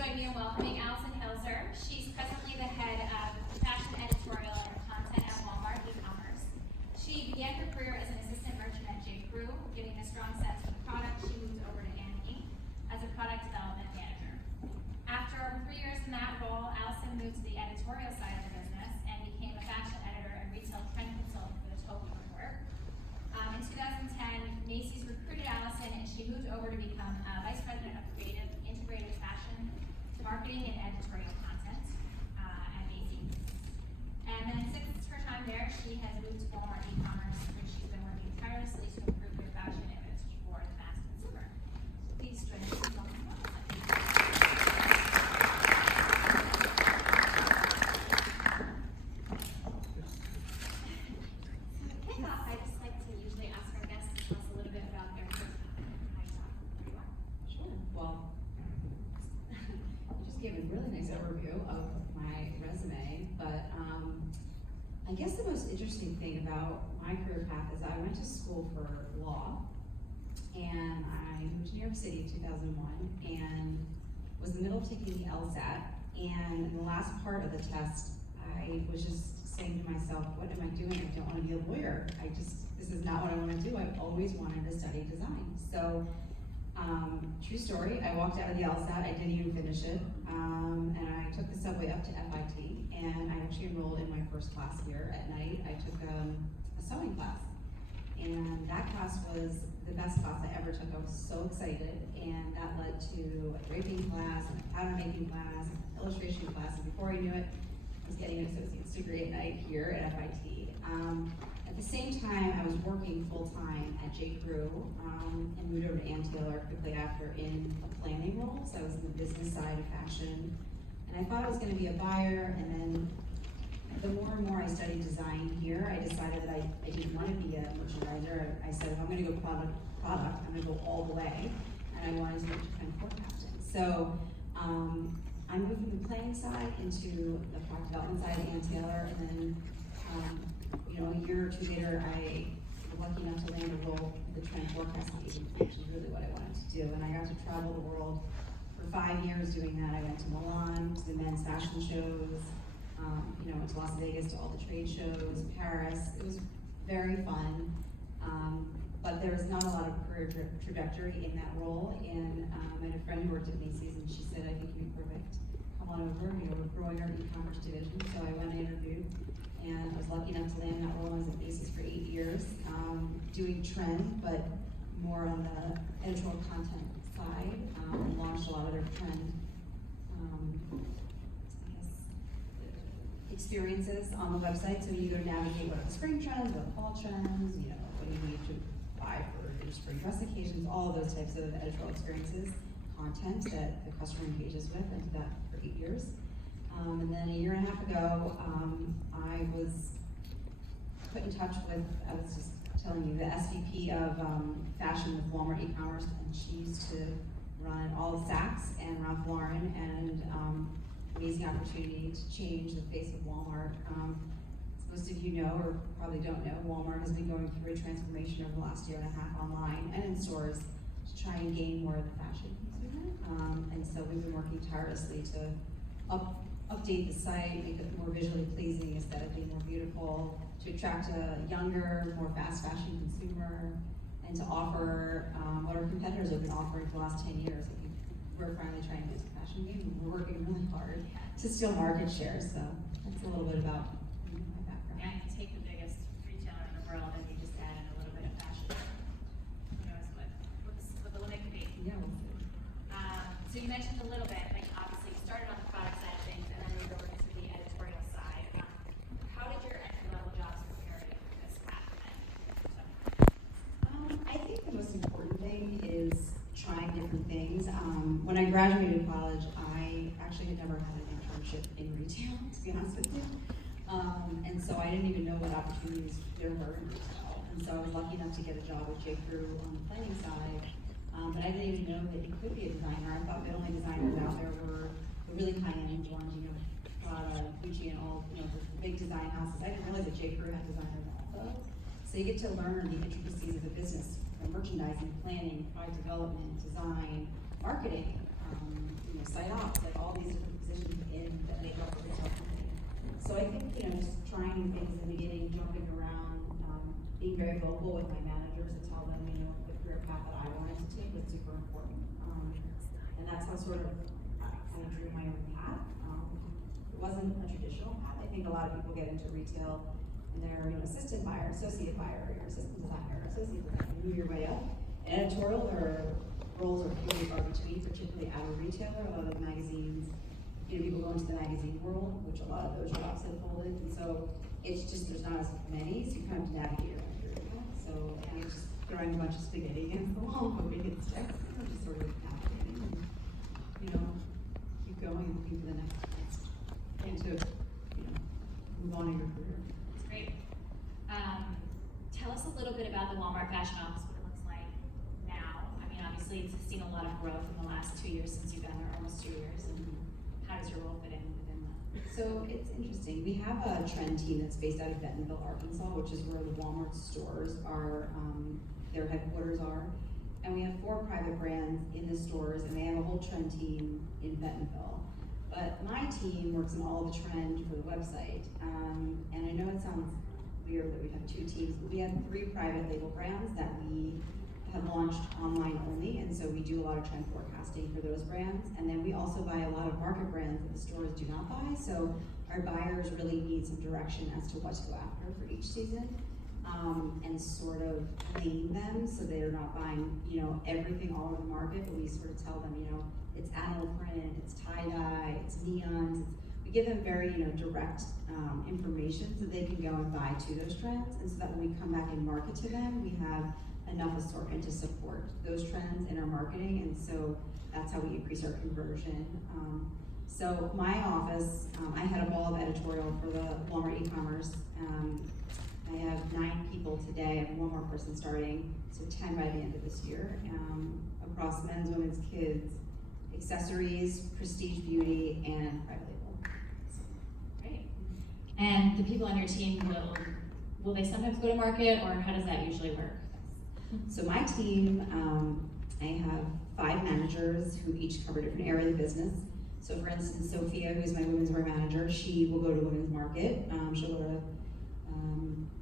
join me in welcoming Allison Hilzer. She's presently the head of fashion editorial and content at Walmart e-commerce. She began her career as an assistant merchant at J.Crew, getting a strong sense of product. She moved over to Anne Inc. as a product development manager. After over 3 years in that role, Allison moved to the editorial side of the business and became a fashion editor and retail trend consultant for the Tokyo Report. In 2010, Macy's recruited Allison and she moved over to become vice president of creative integrated fashion, marketing, and editorial content at Macy's. And then since her time there, she has moved to Walmart e-commerce, where she's been working tirelessly to improve their fashion image for the mass consumer. So please join me in welcoming Allison. I just like to usually ask our guests to tell us a little bit about their career path and how you got where you are. Sure. Well, you just gave a really nice overview of my resume, but I guess the most interesting thing about my career path is I went to school for law, and I moved to New York City in 2001, and was in the middle of taking the LSAT, and in the last part of the test, I was just saying to myself, what am I doing? I don't want to be a lawyer. This is not what I want to do. I've always wanted to study design. So, true story, I walked out of the LSAT, I didn't even finish it, and I took the subway up to FIT, and I actually enrolled in my first class here at night. I took a sewing class, and that class was the best class I ever took. I was so excited, and that led to a draping class, and a pattern making class, and an illustration class, and before I knew it, I was getting an associate's degree at night here at FIT. At the same time, I was working full-time at J.Crew and moved over to Ann Taylor quickly after in a planning role. So I was in the business side of fashion. And I thought I was going to be a buyer, and then the more and more I studied design here, I decided that I didn't want to be a merchandiser. I said, if I'm going to go product, I'm going to go all the way, and I wanted to move to trend forecasting. So I moved from the planning side into the product development side at Ann Taylor, and then a year or two later, I was lucky enough to land a role at the trend forecasting agency, which is really what I wanted to do. And I got to travel the world for 5 years doing that. I went to Milan, to the men's fashion shows, went to Las Vegas to all the trade shows, Paris. It was very fun, but there was not a lot of career trajectory in that role. And I had a friend who worked at Macy's, and she said, I think you'd be perfect. Come on over, we're growing our e-commerce division. So I went and interviewed, and I was lucky enough to land that role. I was at Macy's for 8 years, doing trend, but more on the editorial content side, and launched a lot of their trend experiences on the website. So you go navigate what are the spring trends, what are the fall trends, what do you need to buy for your spring dress occasions, all of those types of editorial experiences, content that the customer engages with. I did that for 8 years. And then a year and a half ago, I was put in touch with, I was just telling you, the SVP of fashion with Walmart e-commerce, and she used to run all of Saks and Ralph Lauren, and amazing opportunity to change the face of Walmart. As most of you know, or probably don't know, Walmart has been going through a transformation over the last year and a half online and in stores to try and gain more of the fashion consumer. And so we've been working tirelessly to update the site, make it more visually pleasing, aesthetically more beautiful, to attract a younger, more fast fashion consumer, and to offer what our competitors have been offering for the last 10 years. We're finally trying to make the fashion game, and we're working really hard to steal market share. So that's a little bit about my background. Yeah, you take the biggest retailer in the world and you just add in a little bit of fashion. Who knows what the limit could be. Yeah. So you mentioned a little bit, like obviously you started on the product side of things and then moved over to the editorial side. How did your entry-level jobs prepare you for this path? I think the most important thing is trying different things. When I graduated college, I actually had never had an internship in retail, to be honest with you. And so I didn't even know what opportunities there were in retail. And so I was lucky enough to get a job with J.Crew on the planning side. But I didn't even know that you could be a designer. I thought the only designers out there were the really high-end ones, Prada, Gucci, and all, the big design houses. I didn't realize that J.Crew had designers also. So you get to learn the intricacies of the business, from merchandising, planning, product development, design, marketing, site ops, like all these different positions that make up the retail company. So I think, just trying new things in the beginning, jumping around, being very vocal with my managers to tell them, the career path that I wanted to take was super important. And that's how sort of I kind of drew my own path. It wasn't a traditional path. I think a lot of people get into retail and they're, assistant buyer, associate buyer, or assistant designer, associate designer, move your way up. In editorial, their roles are really far between, particularly at a retailer. A lot of magazines, people go into the magazine world, which a lot of those jobs have folded, and so it's just, there's not as many, so you kind of navigate your own career path. So I think it's just throwing a bunch of spaghetti against the wall, hoping it sticks, and just sort of navigating, and, keep going and looking for the next thing to, move on in your career. That's great. Tell us a little bit about the Walmart Fashion Office, what it looks like now. I mean, obviously, it's seen a lot of growth in the last 2 years since you've been there, almost 2 years, and how does your role fit in within that? So it's interesting. We have a trend team that's based out of Bentonville, Arkansas, which is where the Walmart stores are, their headquarters are. And we have 4 private brands in the stores, and they have a whole trend team in Bentonville. But my team works on all the trend for the website. And I know it sounds weird that we have 2 teams, but we have 3 private label brands that we have launched online only, and so we do a lot of trend forecasting for those brands. And then we also buy a lot of market brands that the stores do not buy, so our buyers really need some direction as to what to go after for each season, and sort of lane them so they're not buying, everything all over the market, but we sort of tell them, it's animal print, it's tie-dye, it's neons. We give them very, direct information so they can go and buy to those trends, and so that when we come back and market to them, we have enough assortment to support those trends in our marketing, and so that's how we increase our conversion. So my office, I head up all of editorial for the Walmart e-commerce. I have 9 people today. I have 1 more person starting, so 10 by the end of this year, across men's, women's, kids, accessories, prestige beauty, and private label. Great. And the people on your team, will they sometimes go to market, or how does that usually work? So my team, I have 5 managers who each cover different areas of the business. So for instance, Sophia, who's my women's wear manager, she will go to women's market. She'll go to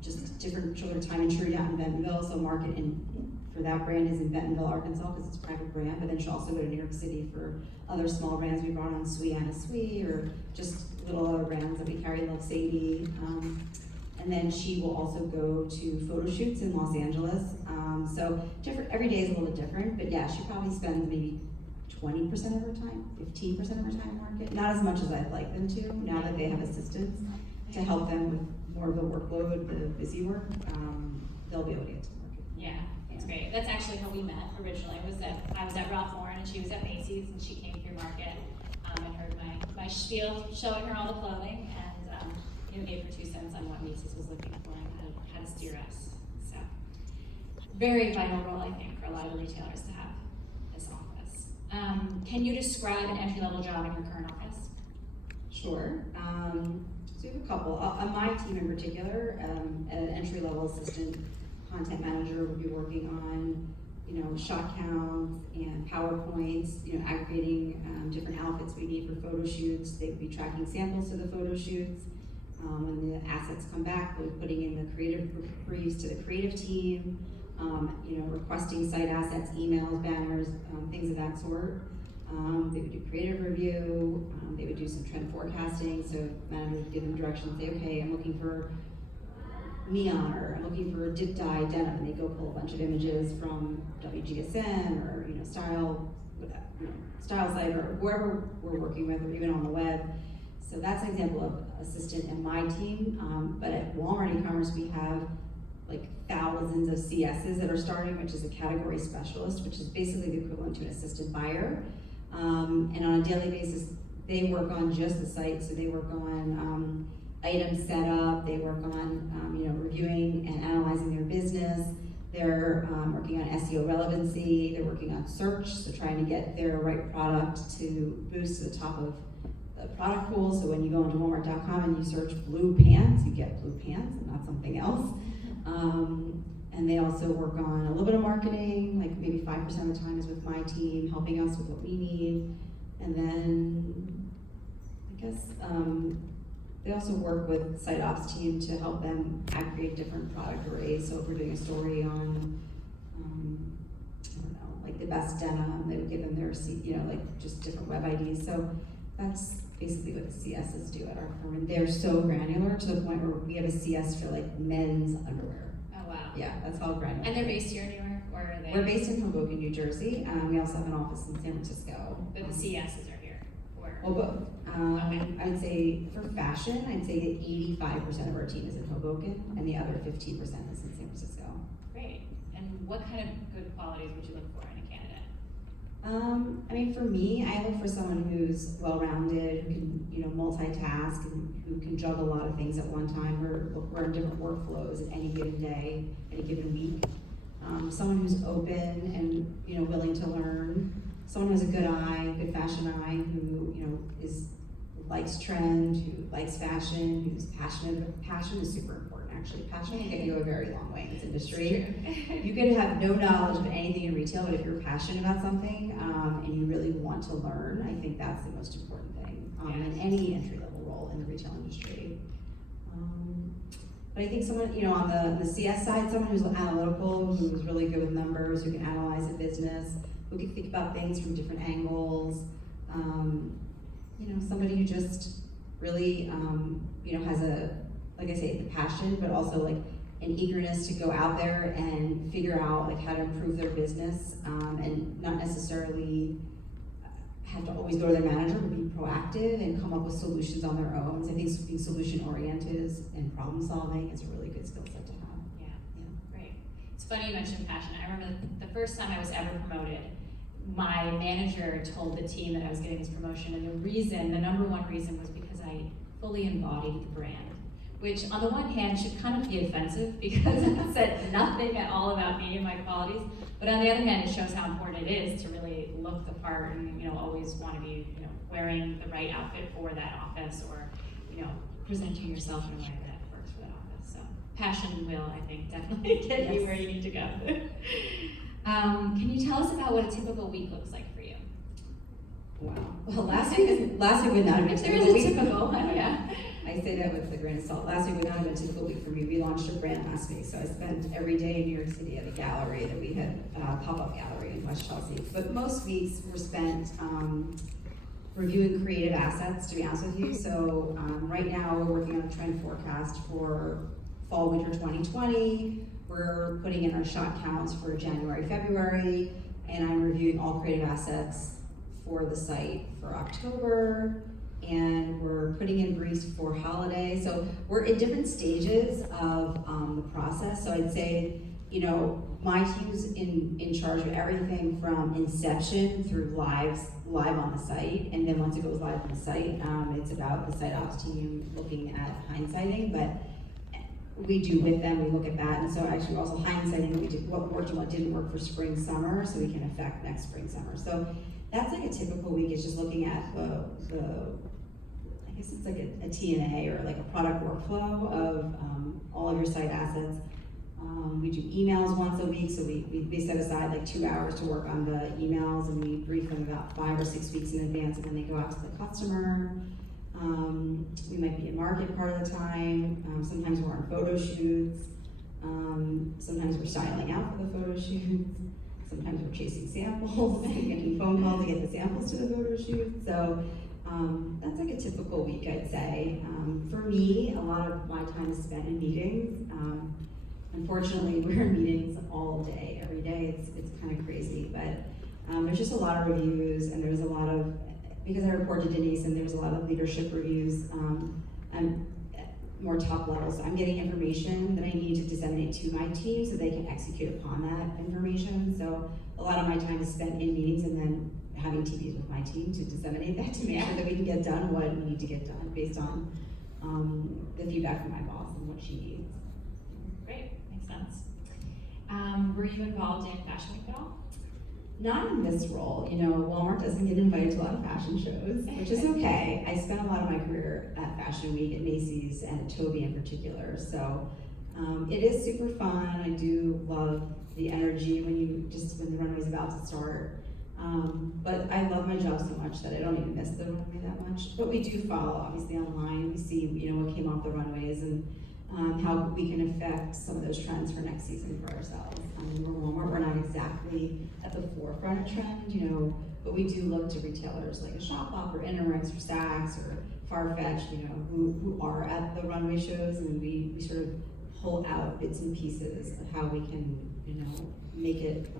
she'll go to Time and True down in Bentonville. So market for that brand is in Bentonville, Arkansas, because it's a private brand. But then she'll also go to New York City for other small brands. We brought on Sui Anna Sui, or just little other brands that we carry, Love Sadie. And then she will also go to photo shoots in Los Angeles. So every day is a little different, but yeah, she probably spends maybe 20% of her time, 15% of her time market. Not as much as I'd like them to, now that they have assistants to help them with more of the workload, the busy work. They'll be able to get to market. Yeah, that's great. That's actually how we met originally. I was at Ralph Lauren and she was at Macy's, and she came through market and heard my spiel, showing her all the clothing, and gave her 2 cents on what Macy's was looking for and how to steer us. So, very vital role, I think, for a lot of the retailers to have this office. Can you describe an entry-level job in your current office? Sure. So we have a couple. On my team in particular, an entry-level assistant content manager would be working on, shot counts and PowerPoints, aggregating different outfits we need for photo shoots. They would be tracking samples to the photo shoots. When the assets come back, we're putting in the creative briefs to the creative team, requesting site assets, emails, banners, things of that sort. They would do creative review, they would do some trend forecasting, so managers would give them directions, say, okay, I'm looking for neon, or I'm looking for dip dye denim, and they go pull a bunch of images from WGSN, or Style Site, or whoever we're working with, or even on the web. So that's an example of assistant in my team, but at Walmart e-commerce we have like thousands of CSs that are starting, which is a category specialist, which is basically the equivalent to an assistant buyer. And on a daily basis, they work on just the site, so they work on item setup, they work on reviewing and analyzing their business, they're working on SEO relevancy, they're working on search, so trying to get their right product to boost to the top of the product pool. So when you go into Walmart.com and you search blue pants, you get blue pants and not something else. And they also work on a little bit of marketing, like maybe 5% of the time is with my team, helping us with what we need. And then, I guess, they also work with site ops team to help them aggregate different product arrays. So if we're doing a story on, I don't know, like the best denim, they would give them their, like just different web IDs. So that's basically what the CSs do at our firm. And they're so granular to the point where we have a CS for like men's underwear. Oh, wow. Yeah, that's how granular. And they're based here in New York, or are they? We're based in Hoboken, New Jersey. We also have an office in San Francisco. But the CSs are here, or? Well, both. I'd say for fashion, I'd say that 85% of our team is in Hoboken, and the other 15% is in San Francisco. Great. And what kind of good qualities would you look for in a candidate? I mean, for me, I look for someone who's well-rounded, who can, multitask, and who can juggle a lot of things at one time. We're in different workflows at any given day, any given week. Someone who's open and, willing to learn. Someone who has a good eye, good fashion eye, who, likes trend, who likes fashion, who's passionate. Passion is super important, actually. Passion will get you a very long way in this industry. You could have no knowledge of anything in retail, but if you're passionate about something and you really want to learn, I think that's the most important thing in any entry-level role in the retail industry. But I think someone, on the CS side, someone who's analytical, who's really good with numbers, who can analyze a business, who can think about things from different angles. Somebody who just really, has like I say, the passion, but also like an eagerness to go out there and figure out like how to improve their business, and not necessarily have to always go to their manager, but be proactive and come up with solutions on their own. So I think being solution oriented and problem solving is a really good skill set to have. Yeah, great. It's funny you mentioned passion. I remember the first time I was ever promoted, my manager told the team that I was getting this promotion, and the number one reason was because I fully embodied the brand, which on the one hand should kind of be offensive because it said nothing at all about me and my qualities, but on the other hand, it shows how important it is to really look the part and, always want to be, wearing the right outfit for that office, or, presenting yourself in a way that works for that office. So passion will, I think, definitely get you where you need to go. Can you tell us about what a typical week looks like for you? Wow. Well, last week would not have been If there typical is a week. typical, yeah. I say that with a grain of salt. Last week would not have been a typical week for me. We launched a brand last week, so I spent every day in New York City at a gallery that we had, pop-up gallery in West Chelsea. But most weeks were spent reviewing creative assets, to be honest with you. So right now we're working on a trend forecast for fall winter 2020. We're putting in our shot counts for January, February, and I'm reviewing all creative assets for the site for October, and we're putting in briefs for holiday. So we're in different stages of the process. So I'd say, my team's in charge of everything from inception through live on the site, and then once it goes live on the site, it's about the site ops team looking at hindsighting, but we do with them, we look at that, and so actually we're also hindsighting what worked and what didn't work for spring, summer, so we can affect next spring, summer. So that's like a typical week, is just looking at the I guess it's like a TNA or like a product workflow of all of your site assets. We do emails once a week, so we set aside like 2 hours to work on the emails, and we brief them about 5 or 6 weeks in advance of when they go out to the customer. We might be in market part of the time. Sometimes we're on photo shoots. Sometimes we're styling out for the photo shoots. Sometimes we're chasing samples and getting phone calls to get the samples to the photo shoot. So that's like a typical week, I'd say. For me, a lot of my time is spent in meetings. Unfortunately, we're in meetings all day, every day. It's kind of crazy, but there's just a lot of reviews, and there's a lot of, because I report to Denise, and there's a lot of leadership reviews. I'm more top level, so I'm getting information that I need to disseminate to my team so they can execute upon that information. So a lot of my time is spent in meetings and then having TVs with my team to disseminate that to make sure that we can get done what we need to get done based on the feedback from my boss and what she needs. Great, makes sense. Were you involved in Fashion Week at all? Not in this role. Walmart doesn't get invited to a lot of fashion shows, which is okay. I spent a lot of my career at Fashion Week, at Macy's, and at Toby in particular. So It is super fun. I do love the energy when the runway's about to start. But I love my job so much that I don't even miss the runway that much. But we do follow, obviously, online. We see, what came off the runways and how we can affect some of those trends for next season for ourselves. We're Walmart. We're not exactly at the forefront of trend, but we do look to retailers like a Shopbop or Intermix or Saks or Farfetch, who are at the runway shows, and we sort of pull out bits and pieces of how we can, make it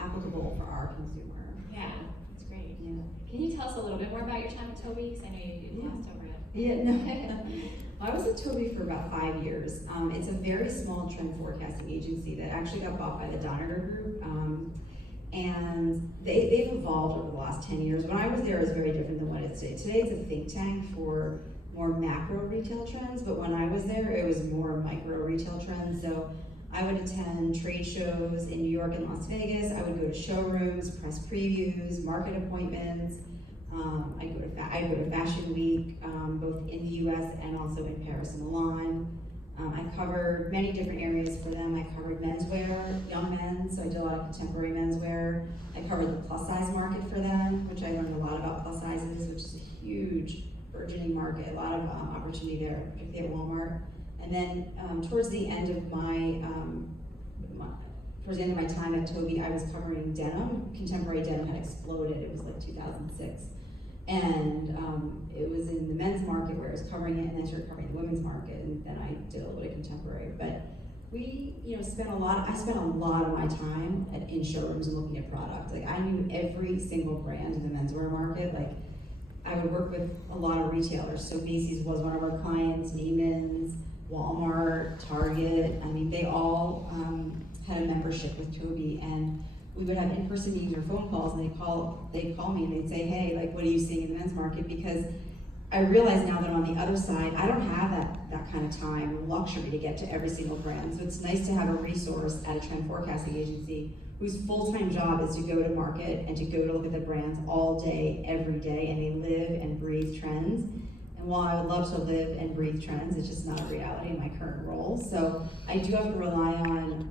applicable for our consumer. Yeah, that's great. Yeah. Can you tell us a little bit more about your time at Toby? Because I know you glossed over it. Yeah, no. I was at Toby for about 5 years. It's a very small trend forecasting agency that actually got bought by the Doniger Group. And they've evolved over the last 10 years. When I was there, it was very different than what it is today. Today it's a think tank for more macro retail trends, but when I was there, it was more micro retail trends. So I would attend trade shows in New York and Las Vegas. I would go to showrooms, press previews, market appointments. I'd go to Fashion Week, both in the US and also in Paris and Milan. I covered many different areas for them. I covered menswear, young men, so I did a lot of contemporary menswear. I covered the plus size market for them, which I learned a lot about plus sizes, which is a huge burgeoning market, a lot of opportunity there, particularly at Walmart. And then towards the end of my time at Toby, I was covering denim. Contemporary denim had exploded. It was like 2006. And it was in the men's market where I was covering it, and then I started covering the women's market, and then I did a little bit of contemporary. But we, I spent a lot of my time in showrooms and looking at product. Like, I knew every single brand in the menswear market. Like, I would work with a lot of retailers. So Macy's was one of our clients, Neiman's, Walmart, Target. I mean, they all had a membership with Toby, and we would have in-person meetings or phone calls, and they'd call me and they'd say, hey, like, what are you seeing in the men's market? Because I realize now that on the other side, I don't have that kind of time or luxury to get to every single brand. So it's nice to have a resource at a trend forecasting agency whose full-time job is to go to market and to go to look at the brands all day, every day, and they live and breathe trends. And while I would love to live and breathe trends, it's just not a reality in my current role. So I do have to rely on,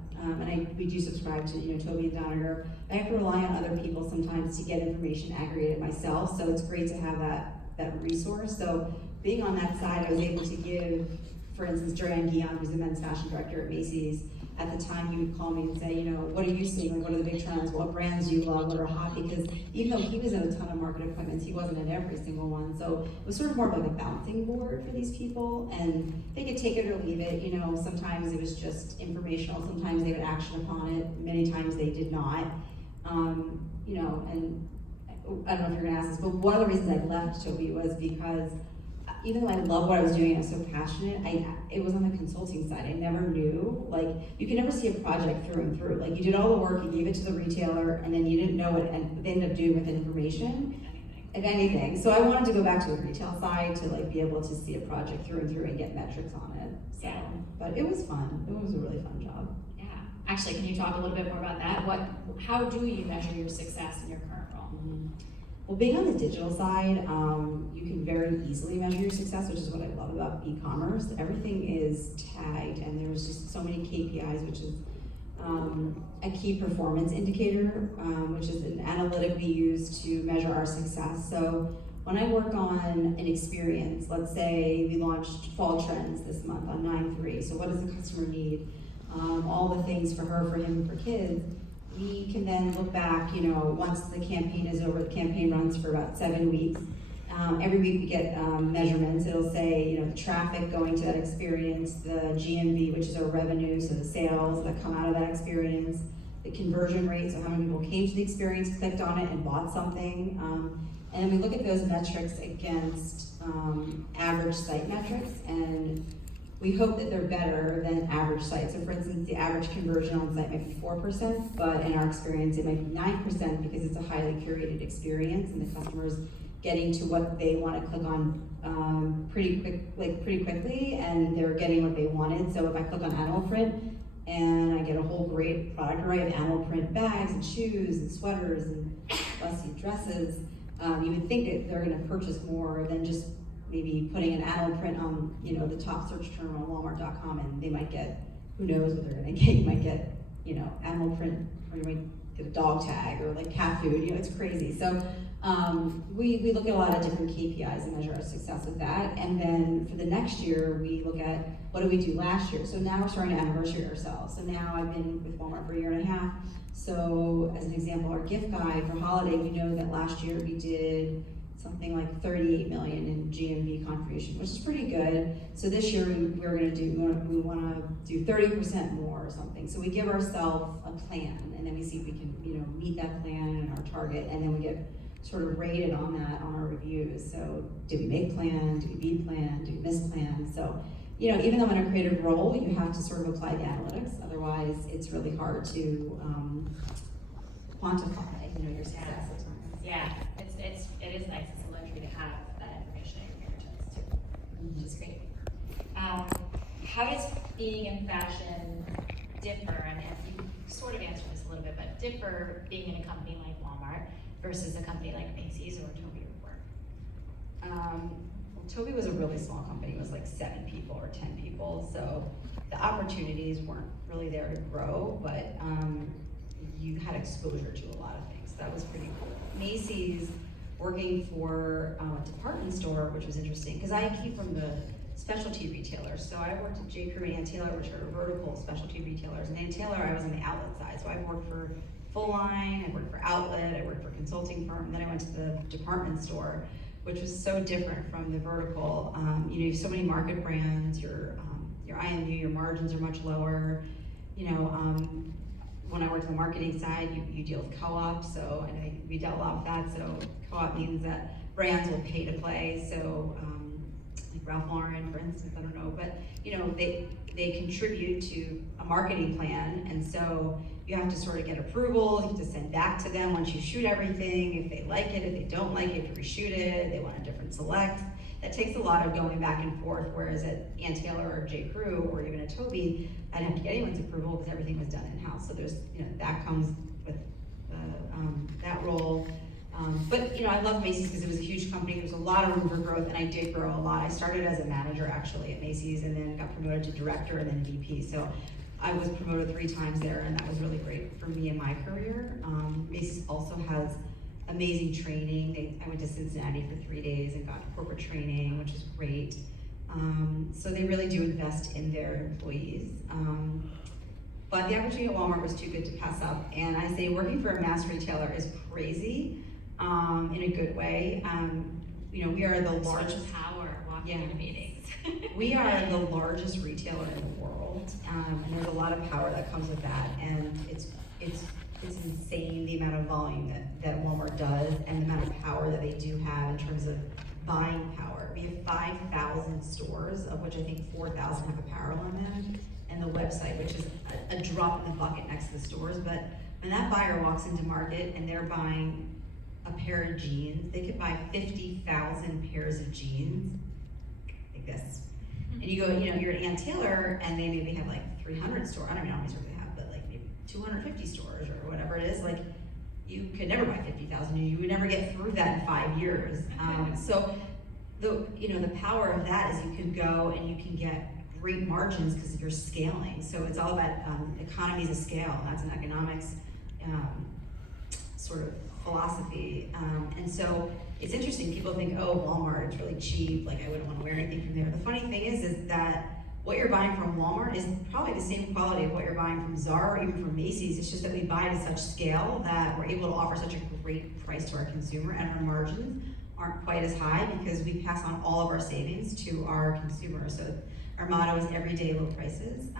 we do subscribe to Toby and Doniger. I have to rely on other people sometimes to get information aggregated myself. So it's great to have that resource. So being on that side, I was able to give, for instance, Joanne Guillaume, who's the men's fashion director at Macy's. At the time, he would call me and say, what are you seeing? Like, what are the big trends? What brands do you love? What are hot? Because even though he was in a ton of market appointments, he wasn't at every single one. So it was sort of more of like a bouncing board for these people, and they could take it or leave it. Sometimes it was just informational. Sometimes they would action upon it. Many times they did not. And I don't know if you're gonna ask this, but one of the reasons I left Toby was because even though I love what I was doing, I was so passionate, it was on the consulting side. I never knew, like, you can never see a project through and through. Like, you did all the work, you gave it to the retailer, and then you didn't know what they ended up doing with the information, if anything. So I wanted to go back to the retail side to like be able to see a project through and through and get metrics on it. So, Yeah. But it was fun. It was a really fun job. Yeah. Actually, can you talk a little bit more about that? How do you measure your success in your current role? Well, being on the digital side, you can very easily measure your success, which is what I love about e-commerce. Everything is tagged, and there's just so many KPIs, which is a key performance indicator, which is an analytic we use to measure our success. So when I work on an experience, let's say we launched fall trends this month on 9/3. So what does the customer need? All the things for her, for him, for kids. We can then look back, once the campaign is over. The campaign runs for about 7 weeks. Every week we get measurements. It'll say, the traffic going to that experience, the GMV, which is our revenue, so the sales that come out of that experience, the conversion rate, so how many people came to the experience, clicked on it, and bought something. And then we look at those metrics against average site metrics, and we hope that they're better than average sites. So for instance, the average conversion on site might be 4%, but in our experience, it might be 9% because it's a highly curated experience and the customer's getting to what they want to click on pretty quickly, and they're getting what they wanted. So if I click on animal print and I get a whole great product array of animal print bags and shoes and sweaters and dresses, you would think that they're going to purchase more than just maybe putting an animal print on, you know, the top search term on Walmart.com, and they might get, who knows what they're gonna get, you might get, you know, animal print, or you might get a dog tag, or like cat food, you know, it's crazy. So we look at a lot of different KPIs and measure our success with that. And then for the next year, we look at what did we do last year. So now we're starting to anniversary ourselves. So now I've been with Walmart for a year and a half. So as an example, our gift guide for holiday, we know that last year we did something like 38 million in GMV contribution, which is pretty good. So this year we want to do 30% more or something. So we give ourselves a plan, and then we see if we can, you know, meet that plan and our target, and then we get sort of rated on that on our reviews. So did we make plan? Did we beat plan? Did we miss plan? So, you know, even though I'm in a creative role, you have to sort of apply the analytics. Otherwise, it's really hard to quantify, you know, your success at times. Yeah, it is nice, it's a luxury to have that information at your fingertips too, which is great. How does being in fashion differ, and you sort of answered this a little bit, but differ being in a company like Walmart versus a company like Macy's or Toby Well, Toby was a really small company. It was like 7 people or 10 people. So the opportunities weren't really there to grow, but you had exposure to a lot of things. That was pretty cool. Macy's, working for a department store, which was interesting, because I came from the specialty retailer. So I worked at J. Crew and Ann Taylor, which are vertical specialty retailers. And Ann Taylor, I was on the outlet side. So I worked for full line, I worked for outlet, I worked for consulting firm, and then I went to the department store, which was so different from the vertical. You know, you have so many market brands, your IMU, your margins are much lower. You know, when I worked on the marketing side, you deal with co-op, so, and we dealt a lot with that, so co-op means that brands will pay to play, so, like Ralph Lauren, for instance, I don't know, but, you know, they contribute to a marketing plan, and so you have to sort of get approval, you have to send back to them once you shoot everything, if they like it, if they don't like it, you have to reshoot it, they want a different select. That takes a lot of going back and forth, whereas at Ann Taylor or J. Crew or even at Toby, I didn't have to get anyone's approval because everything was done in-house. So there's, you know, that comes with that role. But, you know, I love Macy's because it was a huge company. There was a lot of room for growth, and I did grow a lot. I started as a manager actually at Macy's, and then got promoted to director and then VP. So I was promoted 3 times there, and that was really great for me in my career. Macy's also has amazing training. I went to Cincinnati for 3 days and got corporate training, which is great. So they really do invest in their employees. But the opportunity at Walmart was too good to pass up. And I say working for a mass retailer is crazy in a good way. You know, we are the largest. So much power walking into meetings. We are the largest retailer in the world, and there's a lot of power that comes with that. And it's insane the amount of volume that Walmart does and the amount of power that they do have in terms of buying power. We have 5,000 stores, of which I think 4,000 have apparel on them, and the website, which is a drop in the bucket next to the stores. But when that buyer walks into market and they're buying a pair of jeans, they could buy 50,000 pairs of jeans like this. And you go, you know, you're at Ann Taylor and they maybe have like 300 stores. I don't know how many stores they have, but like maybe 250 stores or whatever it is. Like, you could never buy 50,000. You would never get through that in 5 years. So the power of that is you can go and you can get great margins because you're scaling. So it's all about economies of scale. That's an economics sort of philosophy. And so it's interesting. People think, oh, Walmart, it's really cheap. Like, I wouldn't want to wear anything from there. The funny thing is that what you're buying from Walmart is probably the same quality of what you're buying from Zara or even from Macy's. It's just that we buy to such scale that we're able to offer such a great price to our consumer, and our margins aren't quite as high because we pass on all of our savings to our consumers. So our motto is everyday low prices.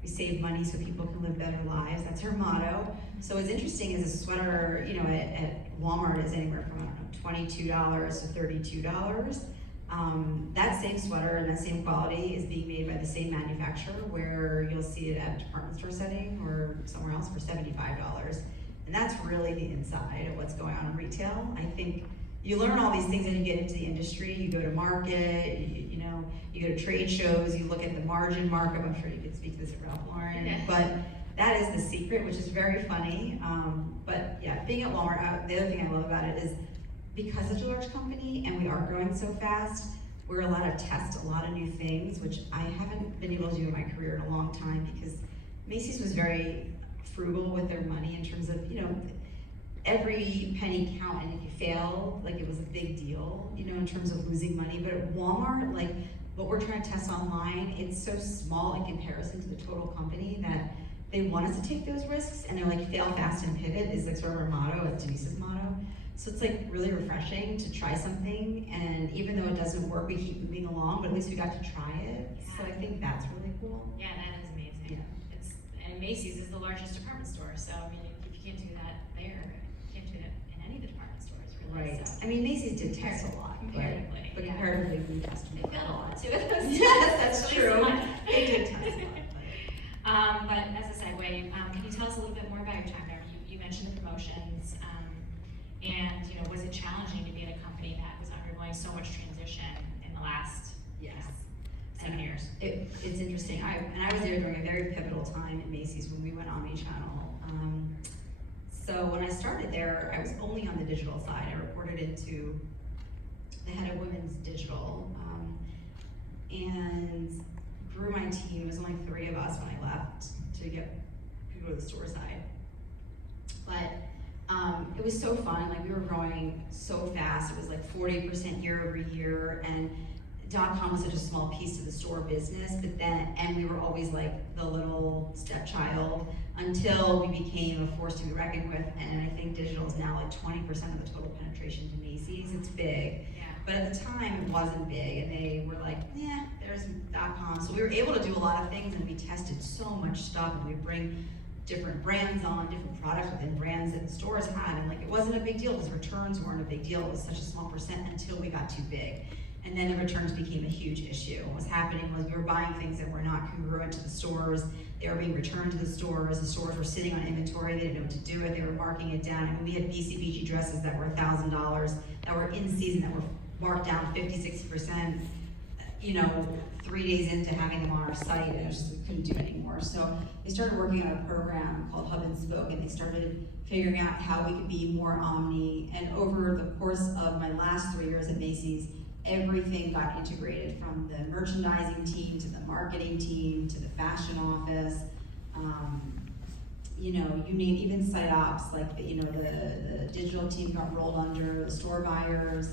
We save money so people can live better lives. That's our motto. So what's interesting is a sweater, you know, at Walmart is anywhere from, I don't know, $22 to $32. That same sweater and that same quality is being made by the same manufacturer, where you'll see it at a department store setting or somewhere else for $75. And that's really the inside of what's going on in retail. I think you learn all these things as you get into the industry. You go to market, you go to trade shows, you look at the margin markup. I'm sure you could speak to this at Ralph Lauren, Yeah. But that is the secret, which is very funny. But yeah, being at Walmart, the other thing I love about it is because it's a large company and we are growing so fast, we're allowed to test a lot of new things, which I haven't been able to do in my career in a long time, because Macy's was very frugal with their money in terms of, you know, every penny count, and if you fail, like, it was a big deal, you know, in terms of losing money. But at Walmart, like, what we're trying to test online, it's so small in comparison to the total company that they want us to take those risks, and they're like, fail fast and pivot is like sort of our motto, it's Denise's motto. So it's like really refreshing to try something, and even though it doesn't work, we keep moving along, but at least we got to try it. So I think that's really cool. Yeah, that is amazing. Yeah. And Macy's is the largest department store, so I mean, if you can't do that there, you can't do that in any of the department stores, really. Right. So. I mean, Macy's did test a lot, Comparatively, but yeah. comparatively, we tested They a failed a lot. lot too. Yes, that's At least true. one. They did test a lot. But as a segue, can you tell us a little bit more about your time there? You mentioned the promotions, and you know, was it challenging to be at a company that was undergoing so much transition in the last Yes. 7 years? It's interesting. I was there during a very pivotal time at Macy's when we went omnichannel. So when I started there, I was only on the digital side. I reported into the head of women's digital, and grew my team. It was only 3 of us when I left to go to the store side. But it was so fun. Like, we were growing so fast. It was like 40% year over year, and .com was such a small piece of the store business, but then, and we were always like the little stepchild until we became a force to be reckoned with, and I think digital is now like 20% of the total penetration to Macy's. It's big. Yeah. But at the time, it wasn't big, and they were like, yeah, there's .com. So we were able to do a lot of things, and we tested so much stuff, and we'd bring different brands on, different products within brands that the stores had, and like, it wasn't a big deal because returns weren't a big deal. It was such a small percent until we got too big. And then the returns became a huge issue. What was happening was we were buying things that were not congruent to the stores. They were being returned to the stores were sitting on inventory, they didn't know what to do with it, they were marking it down. I mean, we had BCBG dresses that were $1,000, that were in season, that were marked down 50, 60%, you know, 3 days into having them on our site, and it was just, we couldn't do it anymore. So they started working on a program called Hub and Spoke, and they started figuring out how we could be more omni. And over the course of my last 3 years at Macy's, everything got integrated, from the merchandising team to the marketing team to the fashion office. You know, you name, even site ops, like the, you know, the digital team got rolled under, the store buyers.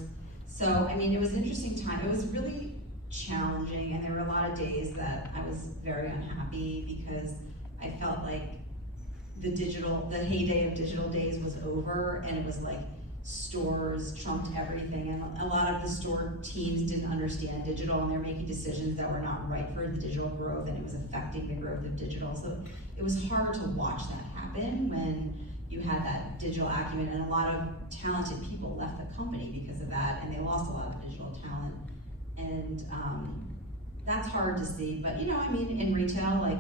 So, I mean, it was an interesting time. It was really challenging, and there were a lot of days that I was very unhappy because I felt like the heyday of digital days was over, and it was like stores trumped everything, and a lot of the store teams didn't understand digital, and they're making decisions that were not right for the digital growth, and it was affecting the growth of digital. So it was hard to watch that happen when you had that digital acumen, and a lot of talented people left the company because of that, and they lost a lot of digital talent. And that's hard to see, but you know, I mean, in retail, like,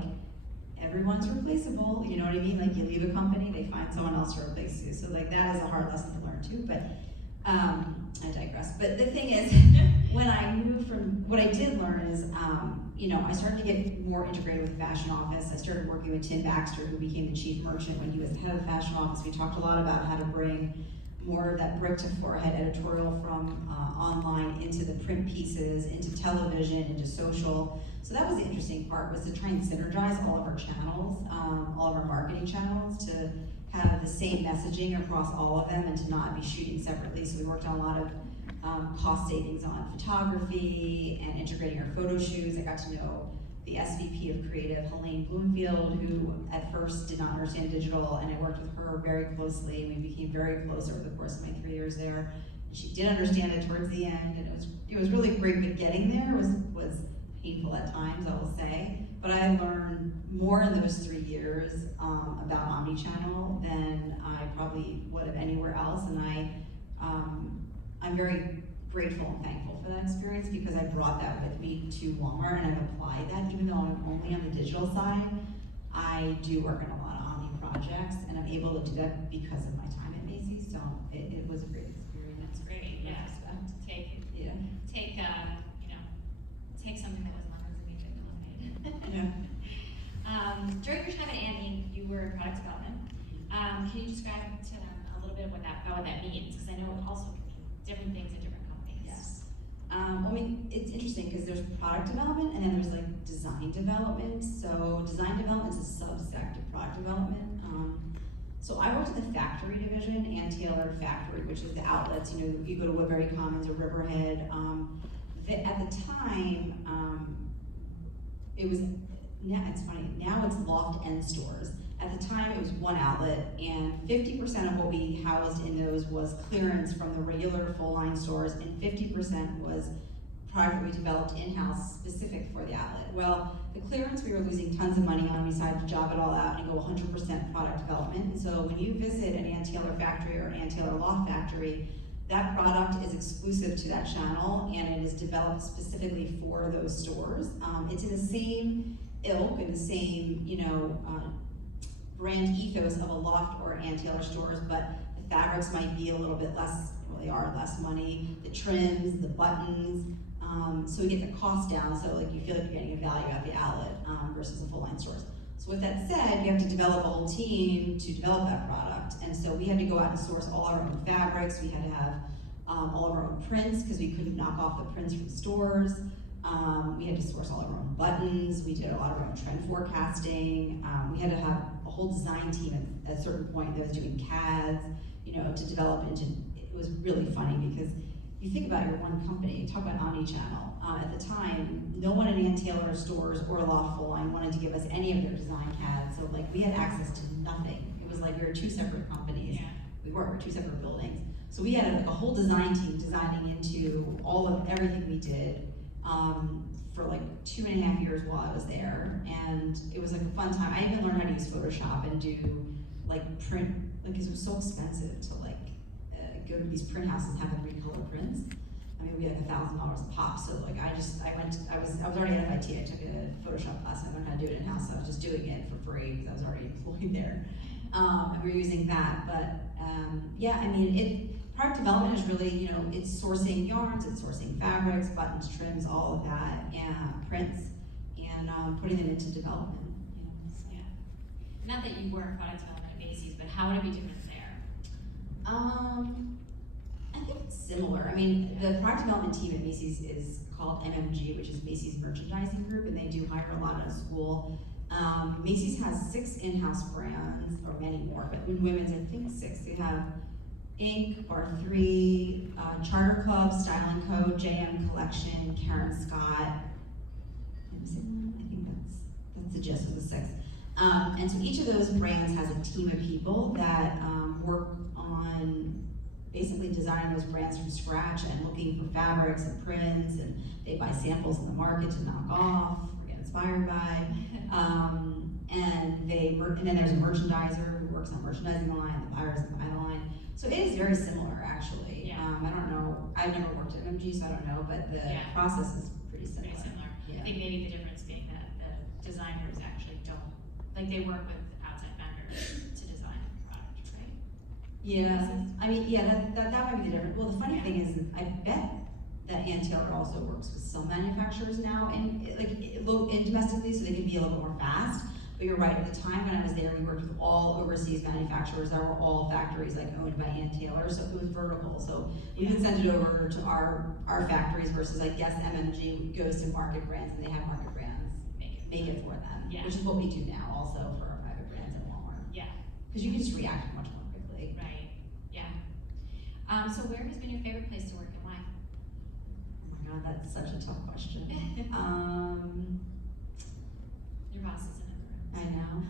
everyone's replaceable, you know what I mean? Like, you leave a company, they find someone else to replace you. So like, that is a hard lesson to learn too, but I digress. But the thing is, when I moved from, what I did learn is, you know, I started to get more integrated with the fashion office. I started working with Tim Baxter, who became the chief merchant when he was the head of the fashion office. We talked a lot about how to bring more of that brick to forehead editorial from online into the print pieces, into television, into social. So that was the interesting part, was to try and synergize all of our channels, all of our marketing channels, to have the same messaging across all of them and to not be shooting separately. So we worked on a lot of cost savings on photography and integrating our photo shoots. I got to know the SVP of creative, Helene Bloomfield, who at first did not understand digital, and I worked with her very closely, and we became very close over the course of my 3 years there. And she did understand it towards the end, and it was really great, but getting there was painful at times, I will say. But I learned more in those 3 years about omnichannel than I probably would have anywhere else, and I'm very grateful and thankful for that experience, because I brought that with me to Walmart, and I've applied that. Even though I'm only on the digital side, I do work on a lot of omni projects, and I'm able to do that because of my time at Macy's. So it was a great experience. That's great, in yeah. retrospect. Take something that was not as neat and eliminate. Yeah. During your time at Annie, you were in product development. Can you describe to them a little bit about what that means? Because I know it also can mean different things at different companies. Yes. I mean, it's interesting because there's product development and then there's like design development. So design development is a subsect of product development. So I worked at the factory division, Ann Taylor Factory, which is the outlets. You know, you go to Woodbury Commons or Riverhead. At the time, it was. Now it's funny. Now it's Loft End stores. At the time, it was one outlet, and 50% of what we housed in those was clearance from the regular full-line stores, and 50% was product that we developed in-house specific for the outlet. Well, the clearance we were losing tons of money on. We decided to job it all out and go 100% product development. And so when you visit an Ann Taylor factory or an Ann Taylor Loft factory, that product is exclusive to that channel, and it is developed specifically for those stores. It's in the same ilk and the same, brand ethos of a Loft or Ann Taylor stores, but the fabrics might be a little bit less, well, they are less money, the trims, the buttons, so we get the cost down, so like you feel like you're getting a value at the outlet versus the full line stores. So with that said, you have to develop a whole team to develop that product, and so we had to go out and source all our own fabrics, we had to have all of our own prints because we couldn't knock off the prints from stores. We had to source all of our own buttons. We did a lot of our own trend forecasting. We had to have a whole design team at a certain point that was doing CADs, to develop into. It was really funny because you think about your one company. Talk about omni-channel. At the time, no one in Ann Taylor stores or Loft Full Line wanted to give us any of their design CADs. So like we had access to nothing. It was like we were two separate companies. Yeah. We were two separate buildings. So we had a whole design team designing into all of everything we did. For like 2.5 years while I was there, and it was like a fun time. I even learned how to use Photoshop and do like print, like 'cause it was so expensive to like go to these print houses and have them recolor prints. I mean, we had like $1,000 a pop, so like I was already at FIT. I took a Photoshop class and I learned how to do it in house. So I was just doing it for free because I was already employed there, and we were using that. But yeah, I mean Product development is really, it's sourcing yarns, it's sourcing fabrics, buttons, trims, all of that, and prints, and putting them into development. Yeah. Not that you were in product development at Macy's, but how would it be different there? I think it's similar. I mean, the product development team at Macy's is called MMG, which is Macy's Merchandising Group, and they do hire a lot out of school. Macy's has 6 in-house brands, or many more, but in women's, I think 6. They have Inc., Bar 3, Charter Club, Style & Co., JM Collection, Karen Scott. I think that's the gist of the 6. And so each of those brands has a team of people that work on basically designing those brands from scratch and looking for fabrics and prints, and they buy samples in the market to knock off or get inspired by. And then there's a merchandiser who works on merchandising the line, the buyers that buy the line. So it is very similar, actually. Yeah. I don't know. I've never worked at MMG, so I don't know, but the process is pretty similar. Pretty similar. Yeah. I think maybe the difference being that the designers actually don't, like they work with outside vendors to design the product, right? Yeah, I mean, that might be the difference. Well, the funny thing is, I bet that Ann Taylor also works with some manufacturers now, and domestically, so they can be a little bit more fast. But you're right, at the time when I was there, we worked with all overseas manufacturers that were all factories like owned by Ann Taylor, so it was vertical. So you can send it over to our factories versus I guess MMG goes to market brands and they have market brands make it for them, which is what we do now also for our private brands at Walmart. Yeah. Because you can just react much more quickly. Right, yeah. So where has been your favorite place to work and why? Oh my God, that's such a tough question. Your boss is in the room. I know.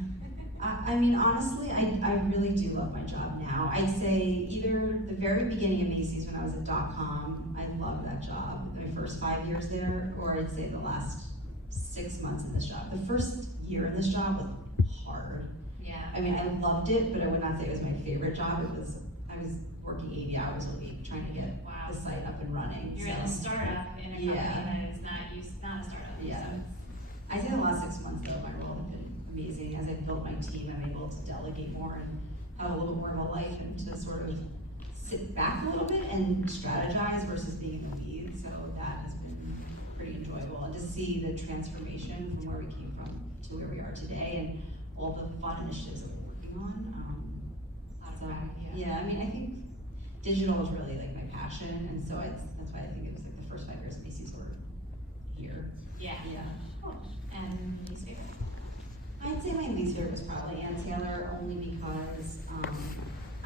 I mean, honestly, I really do love my job now. I'd say either the very beginning of Macy's when I was at .com, I loved that job, my first 5 years there, or I'd say the last 6 months in this job. The first year in this job was hard. Yeah. I mean, I loved it, but I would not say it was my favorite job. I was working 80 hours a week trying to get the site up and running. You're in a startup in a company that is not a startup. Yeah. So I think the last 6 months though, my role has been amazing. As I've built my team, I'm able to delegate more and have a little bit more of a life and to sort of sit back a little bit and strategize versus being in the weed. So that has been pretty enjoyable. And to see the transformation from where we came from to where we are today and all the fun initiatives that we're working on. So, yeah, I mean, I think digital is really like my fashion, and so that's why I think it was like the first 5 years of Macy's were here. Yeah. Yeah. Cool. And least favorite? I'd say my least favorite was probably Ann Taylor, only because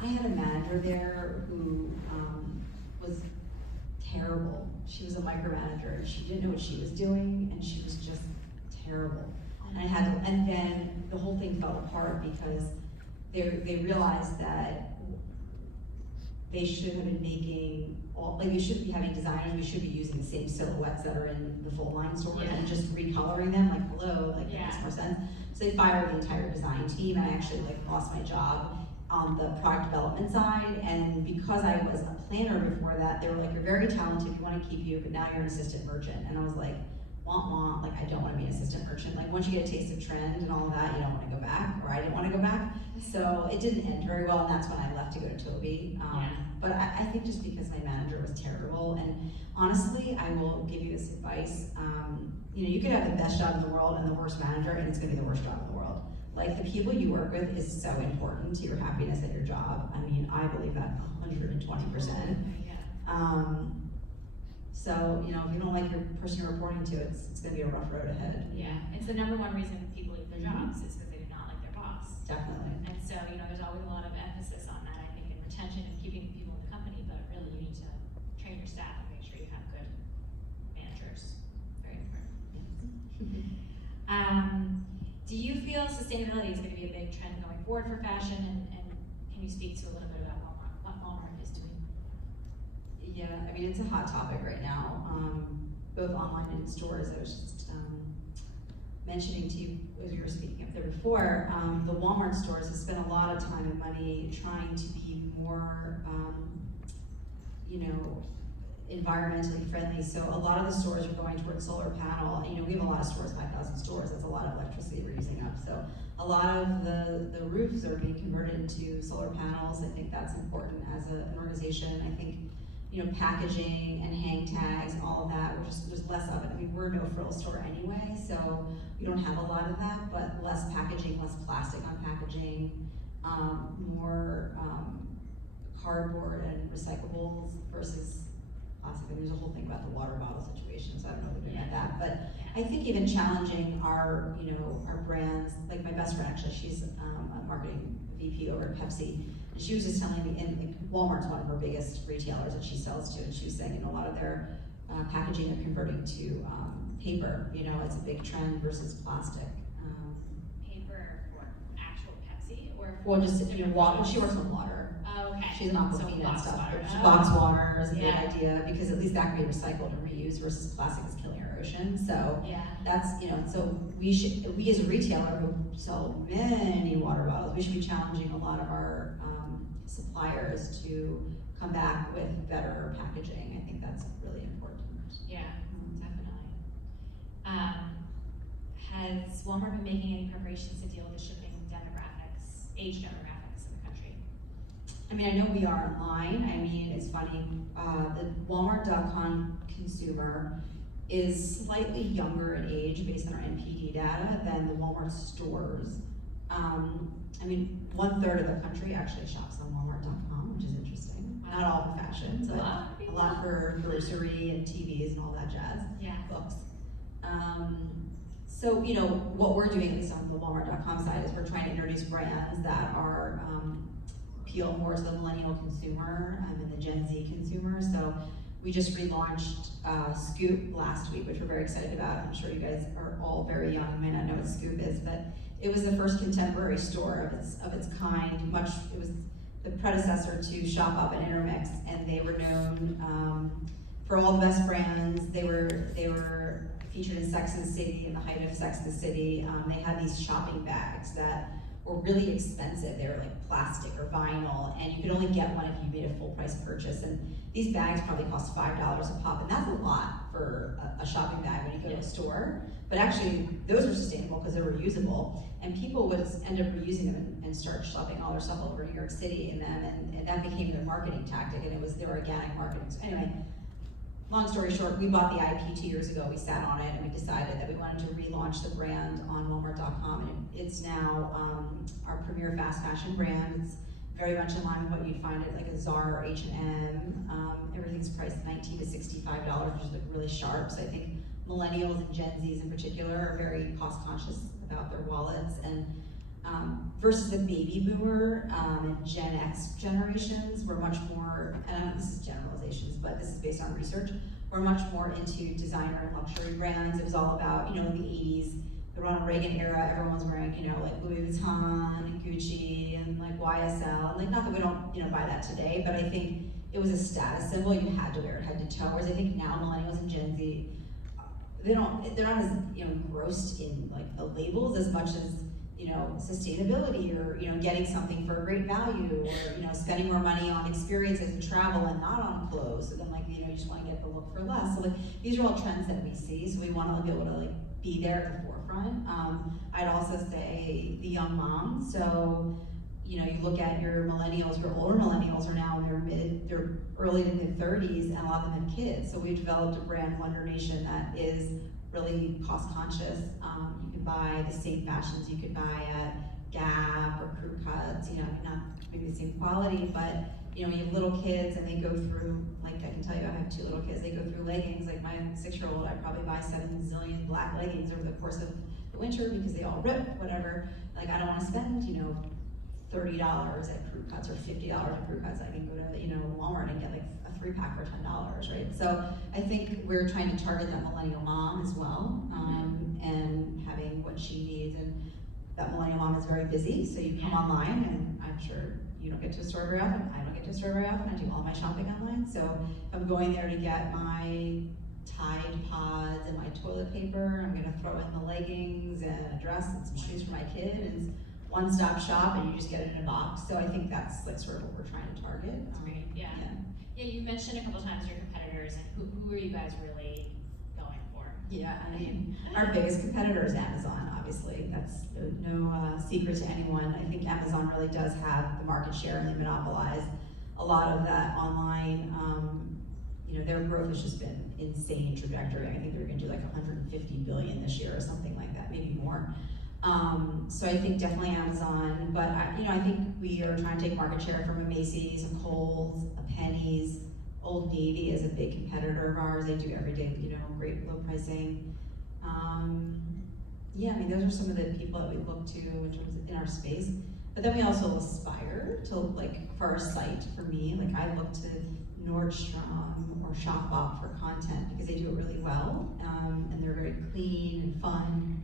I had a manager there who was terrible. She was a micromanager, and she didn't know what she was doing, and she was just terrible. And then the whole thing fell apart because they realized that they should have been making we shouldn't be having designers, we should be using the same silhouettes that are in the full line stores Yeah. and just recoloring them, like hello, like that Yeah. makes more sense. So they fired the entire design team, and I actually like lost my job on the product development side, and because I was a planner before that, they were like, you're very talented, we wanna keep you, but now you're an assistant merchant, and I was like, wah, like I don't wanna be an assistant merchant, like once you get a taste of trend and all of that, you don't wanna go back, or I didn't wanna go back, so it didn't end very well, and that's when I left to go to Toby. Yeah. But I think just because my manager was terrible, and honestly, I will give you this advice, you could have the best job in the world and the worst manager, and it's gonna be the worst job in the world. Like, the people you work with is so important to your happiness at your job. I mean, I believe that 120%. Yeah. So, if you don't like your person you're reporting to, it's gonna be a rough road ahead. Yeah, it's the number one reason people leave their jobs is because they do not like their boss. Definitely. And so, there's always a lot of emphasis on that, I think, in retention and keeping people in the company, but really you need to train your staff and make sure you have good managers. Very important. Do you feel sustainability is going to be a big trend going forward for fashion, and can you speak to a little bit about what Walmart is doing? Yeah, I mean, it's a hot topic right now, both online and in stores. I was just mentioning to you, as you were speaking up there before, the Walmart stores have spent a lot of time and money trying to be more, environmentally friendly. So a lot of the stores are going towards solar panel. And, we have a lot of stores, 5,000 stores. That's a lot of electricity we're using up. So a lot of the roofs are being converted into solar panels. I think that's important as an organization. I think, packaging and hang tags, all of that, there's less of it. I mean, we're a no-frills store anyway, so we don't have a lot of that, but less packaging, less plastic on packaging, more cardboard and recyclables versus plastic. I mean, there's a whole thing about the water bottle situation, so I don't know if they're doing that, but I think even challenging our brands, like my best friend actually, she's a marketing VP over at Pepsi, and she was just telling me, and Walmart's one of her biggest retailers that she sells to, and she was saying, a lot of their packaging they're converting to paper, it's a big trend versus plastic. Paper for actual Pepsi or? Well, just, different water, products? she works with water. Oh, okay. She's an Aquafina and box stuff. water. Oh. Box water is a big Yeah. idea, because at least that can be recycled and reused versus plastic is killing our ocean, so. Yeah. That's, so we as a retailer who sell many water bottles, we should be challenging a lot of our suppliers to come back with better packaging. I think that's really important. Yeah, definitely. Has Walmart been making any preparations to deal with the shifting age demographics in the country? I mean, I know we are online. I mean, it's funny, the Walmart.com consumer is slightly younger in age based on our NPD data than the Walmart stores. I mean, 1/3 of the country actually shops on Walmart.com, which is interesting. Not all for fashion, but a lot for grocery and TVs and all that jazz. Yeah. Books. So, what we're doing, at least on the Walmart.com side, is we're trying to introduce brands that are appeal more to the millennial consumer and the Gen Z consumer. So we just relaunched Scoop last week, which we're very excited about. I'm sure you guys are all very young, may not know what Scoop is, but it was the first contemporary store of its kind. It was the predecessor to Shop Up and Intermix, and they were known for all the best brands. They were featured in Sex and the City, in the height of Sex and the City. They had these shopping bags that were really expensive. They were like plastic or vinyl, and you could only get one if you made a full price purchase. And these bags probably cost $5 a pop, and that's a lot for a shopping bag when you go to a store. But actually, those were sustainable because they were reusable, and people would end up reusing them and start shopping all their stuff all over New York City in them, and that became their marketing tactic, and it was their organic marketing. So anyway, long story short, we bought the IP 2 years ago. We sat on it and we decided that we wanted to relaunch the brand on Walmart.com, and it's now our premier fast fashion brand. It's very much in line with what you'd find at like a Zara or H&M. Everything's priced $19 to $65, which is like really sharp. So I think millennials and Gen Zs in particular are very cost conscious about their wallets, and versus the baby boomer and Gen X generations, we're much more, and this is generalizations, but this is based on research, we're much more into designer and luxury brands. It was all about, you know, in the 80s, the Ronald Reagan era, everyone was wearing, you know, like Louis Vuitton and Gucci and like YSL, and like not that we don't, you know, buy that today, but I think it was a status symbol. You had to wear it head to toe. Whereas I think now millennials and Gen Z, they're not as, you know, engrossed in like the labels as much as, you know, sustainability or, you know, getting something for a great value, or, you know, spending more money on experiences and travel and not on clothes. So then, like, you know, you just want to get the look for less. So like these are all trends that we see. So we want to be able to like be there at the forefront. I'd also say the young moms. So, you know, you look at your millennials, your older millennials are now in their early to mid 30s, and a lot of them have kids. So we've developed a brand, Wonder Nation, that is really cost conscious. You can buy the same fashions you could buy at Gap or Crew Cuts, you know, not maybe the same quality, but you know, you have little kids and they go through, like I can tell you I have 2 little kids, they go through leggings. Like my 6-year-old, I probably buy 7 zillion black leggings over the course of the winter because they all rip, whatever. Like I don't want to spend, you know, $30 at Crew Cuts or $50 at Crew Cuts. I can go to, you know, Walmart and get like a 3-pack for $10, right? So I think we're trying to target that millennial mom as well, and having what she needs. And that millennial mom is very busy, so you come online, and I'm sure you don't get to a store very often. I don't get to a store very often. I do all my shopping online. So if I'm going there to get my Tide Pods and my toilet paper, I'm gonna throw in the leggings and a dress and some shoes for my kid, and it's one-stop shop, and you just get it in a box. So I think that's like sort of what we're trying to target. That's great, yeah. Yeah, you mentioned a couple times your competitors, and who are you guys really going for? Yeah, I mean, our biggest competitor is Amazon, obviously. That's no secret to anyone. I think Amazon really does have the market share, and they monopolize a lot of that online. You know, their growth has just been insane trajectory. I think they're gonna do like 150 billion this year or something like that, maybe more. So I think definitely Amazon, but I think we are trying to take market share from a Macy's, a Kohl's, a Penny's. Old Navy is a big competitor of ours. They do everyday, you know, great low pricing. Yeah, I mean, those are some of the people that we look to in terms of in our space. But then we also aspire to, like, for our site, for me, like I look to Nordstrom or Shopbop for content because they do it really well, and they're very clean and fun.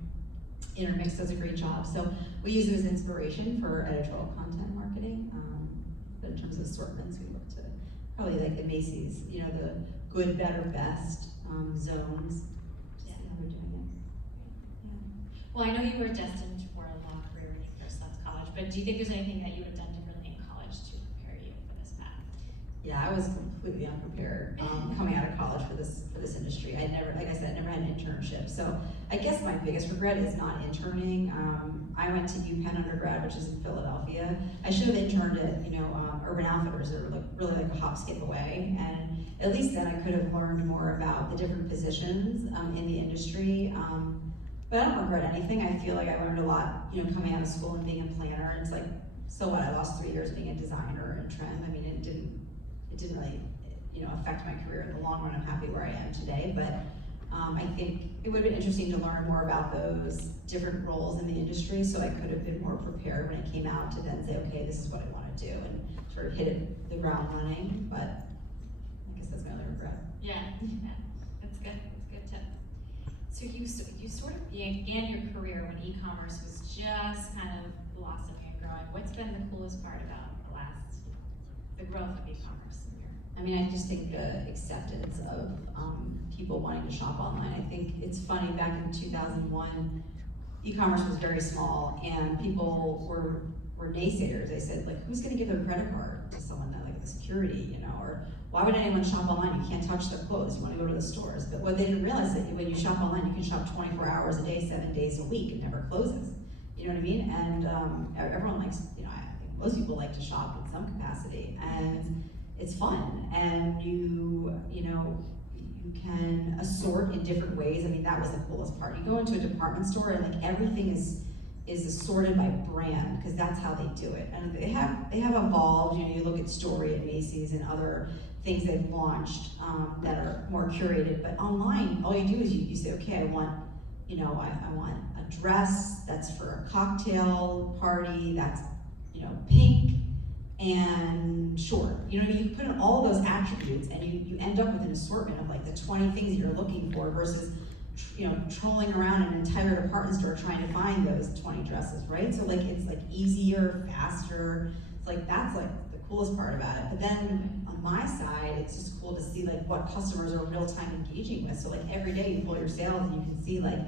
Intermix does a great job. So we use them as inspiration for editorial content marketing. But in terms of assortments, we look to probably like the Macy's, you know, the good, better, best zones. Just see how they're doing it. Yeah. Well, I know you were destined for a law career when you first left college, but do you think there's anything that you would have done differently in college to prepare you for this path? Yeah, I was completely unprepared coming out of college for this industry. I'd never, like I said, never had an internship. So I guess my biggest regret is not interning. I went to UPenn undergrad, which is in Philadelphia. I should have interned at, you know, Urban Outfitters that were like really like a hop skip away, and at least then I could have learned more about the different positions in the industry. But I don't regret anything. I feel like I learned a lot, you know, coming out of school and being a planner. And it's like, so what? I lost 3 years being a designer and trend. I mean, it didn't really, you know, affect my career in the long run. I'm happy where I am today, but I think it would have been interesting to learn more about those different roles in the industry, so I could have been more prepared when I came out to then say, okay, this is what I want to do, and sort of hit the ground running. But I guess that's my only regret. Yeah, that's good. That's a good tip. So you sort of began your career when e-commerce was just kind of blossoming and growing. What's been the coolest part about the growth of e-commerce in your? I mean, I just think the acceptance of people wanting to shop online. I think it's funny, back in 2001, e-commerce was very small, and people were naysayers. They said, like, who's gonna give a credit card to someone that, like, the security, you know, or why would anyone shop online? You can't touch their clothes, you wanna go to the stores. But what they didn't realize is that when you shop online, you can shop 24 hours a day, 7 days a week, it never closes. You know what I mean? And everyone likes, you know, I think most people like to shop in some capacity, and it's fun, and you know, you can assort in different ways. I mean, that was the coolest part. You go into a department store and like everything is is assorted by brand, because that's how they do it. And they have evolved, you look at Story at Macy's and other things they've launched that are more curated, but online, all you do is you say, okay, I want a dress that's for a cocktail party, that's, pink and short. You put in all those attributes and you end up with an assortment of like the 20 things you're looking for versus trolling around an entire department store trying to find those 20 dresses, right? So like it's like easier, faster. It's like that's like the coolest part about it. But then on my side, it's just cool to see like what customers are real time engaging with. So like every day you pull your sales and you can see like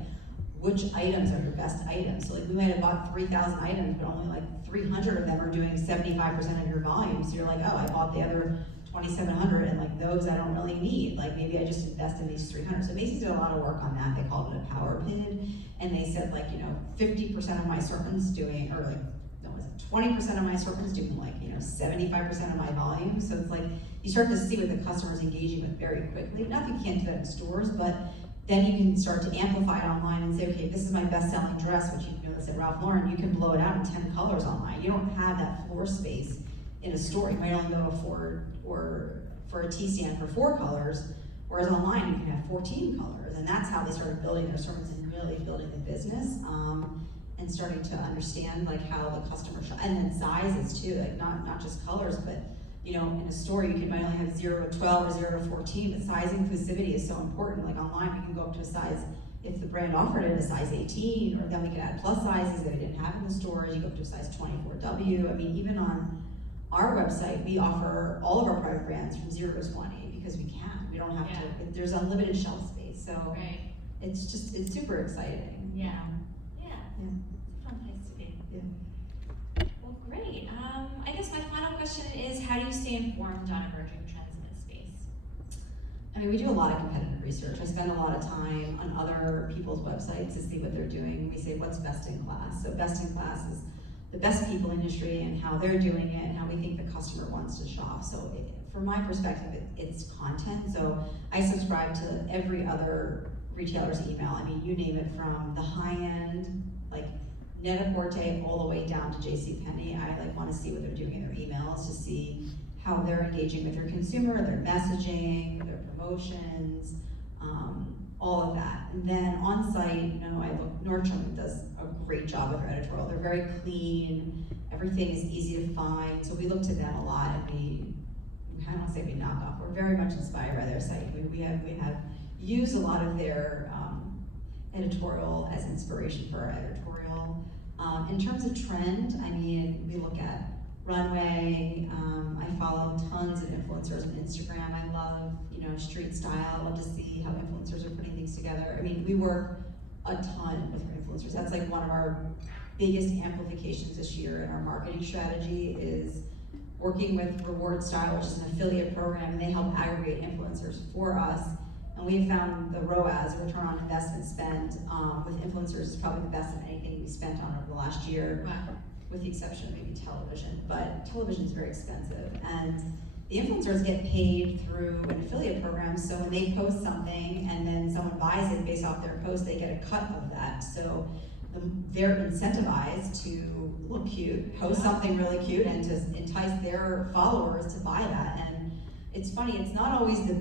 which items are your best items. So like we might have bought 3,000 items, but only like 300 of them are doing 75% of your volume. So you're like, oh, I bought the other 2,700 and like those I don't really need. Like maybe I just invest in these 300. So Macy's did a lot of work on that. They called it a power pivot. And they said like, 50% of my assortment's doing, or like, no, was it 20% of my assortment's doing like, 75% of my volume. So it's like, you start to see what the customer's engaging with very quickly. Not that you can't do that in stores, but then you can start to amplify it online and say, okay, this is my best-selling dress, which you notice at Ralph Lauren, you can blow it out in 10 colors online. You don't have that floor space in a store. You might only go to Ford or for a T-stand for 4 colors, whereas online you can have 14 colors. And that's how they started building their assortments and really building the business and starting to understand like how the customer and then sizes too, like not just colors, but in a store you might only have 0 to 12 or 0 to 14, but size inclusivity is so important. Like online, we can go up to a size, if the brand offered it, a size 18, or then we can add plus sizes that we didn't have in the stores. You go up to a size 24W. I mean, even on our website, we offer all of our private brands from 0 to 20 because we can. We don't have to, there's unlimited shelf space. So Right. it's super exciting. Yeah. It's a fun place to be. Yeah. Well, great. I guess my final question is, how do you stay informed on emerging trends in this space? I mean, we do a lot of competitive research. I spend a lot of time on other people's websites to see what they're doing. We say, what's best in class? So best in class is the best people industry and how they're doing it and how we think the customer wants to shop. So from my perspective, it's content. So I subscribe to every other retailer's email. I mean, you name it, from the high end, like Net-a-Porter, all the way down to JCPenney. I like want to see what they're doing in their emails to see how they're engaging with their consumer, their messaging, their promotions, all of that. And then on site, I look, Nordstrom does a great job with their editorial. They're very clean, everything is easy to find, so we look to them a lot, and I don't say we knock off, we're very much inspired by their site. We have used a lot of their editorial as inspiration for our editorial. In terms of trend, I mean, we look at Runway. I follow tons of influencers on Instagram. I love, street style. I love to see how influencers are putting things together. I mean, we work a ton with our influencers. That's like one of our biggest amplifications this year in our marketing strategy is working with Reward Style, which is an affiliate program, and they help aggregate influencers for us. And we have found the ROAS, return on investment spend, with influencers is probably the best of anything we spent on over the last year. Wow. With the exception of maybe television, but television is very expensive. And the influencers get paid through an affiliate program, so when they post something and then someone buys it based off their post, they get a cut of that. So they're incentivized to look cute, post something really cute, and to entice their followers to buy that. And it's funny, it's not always the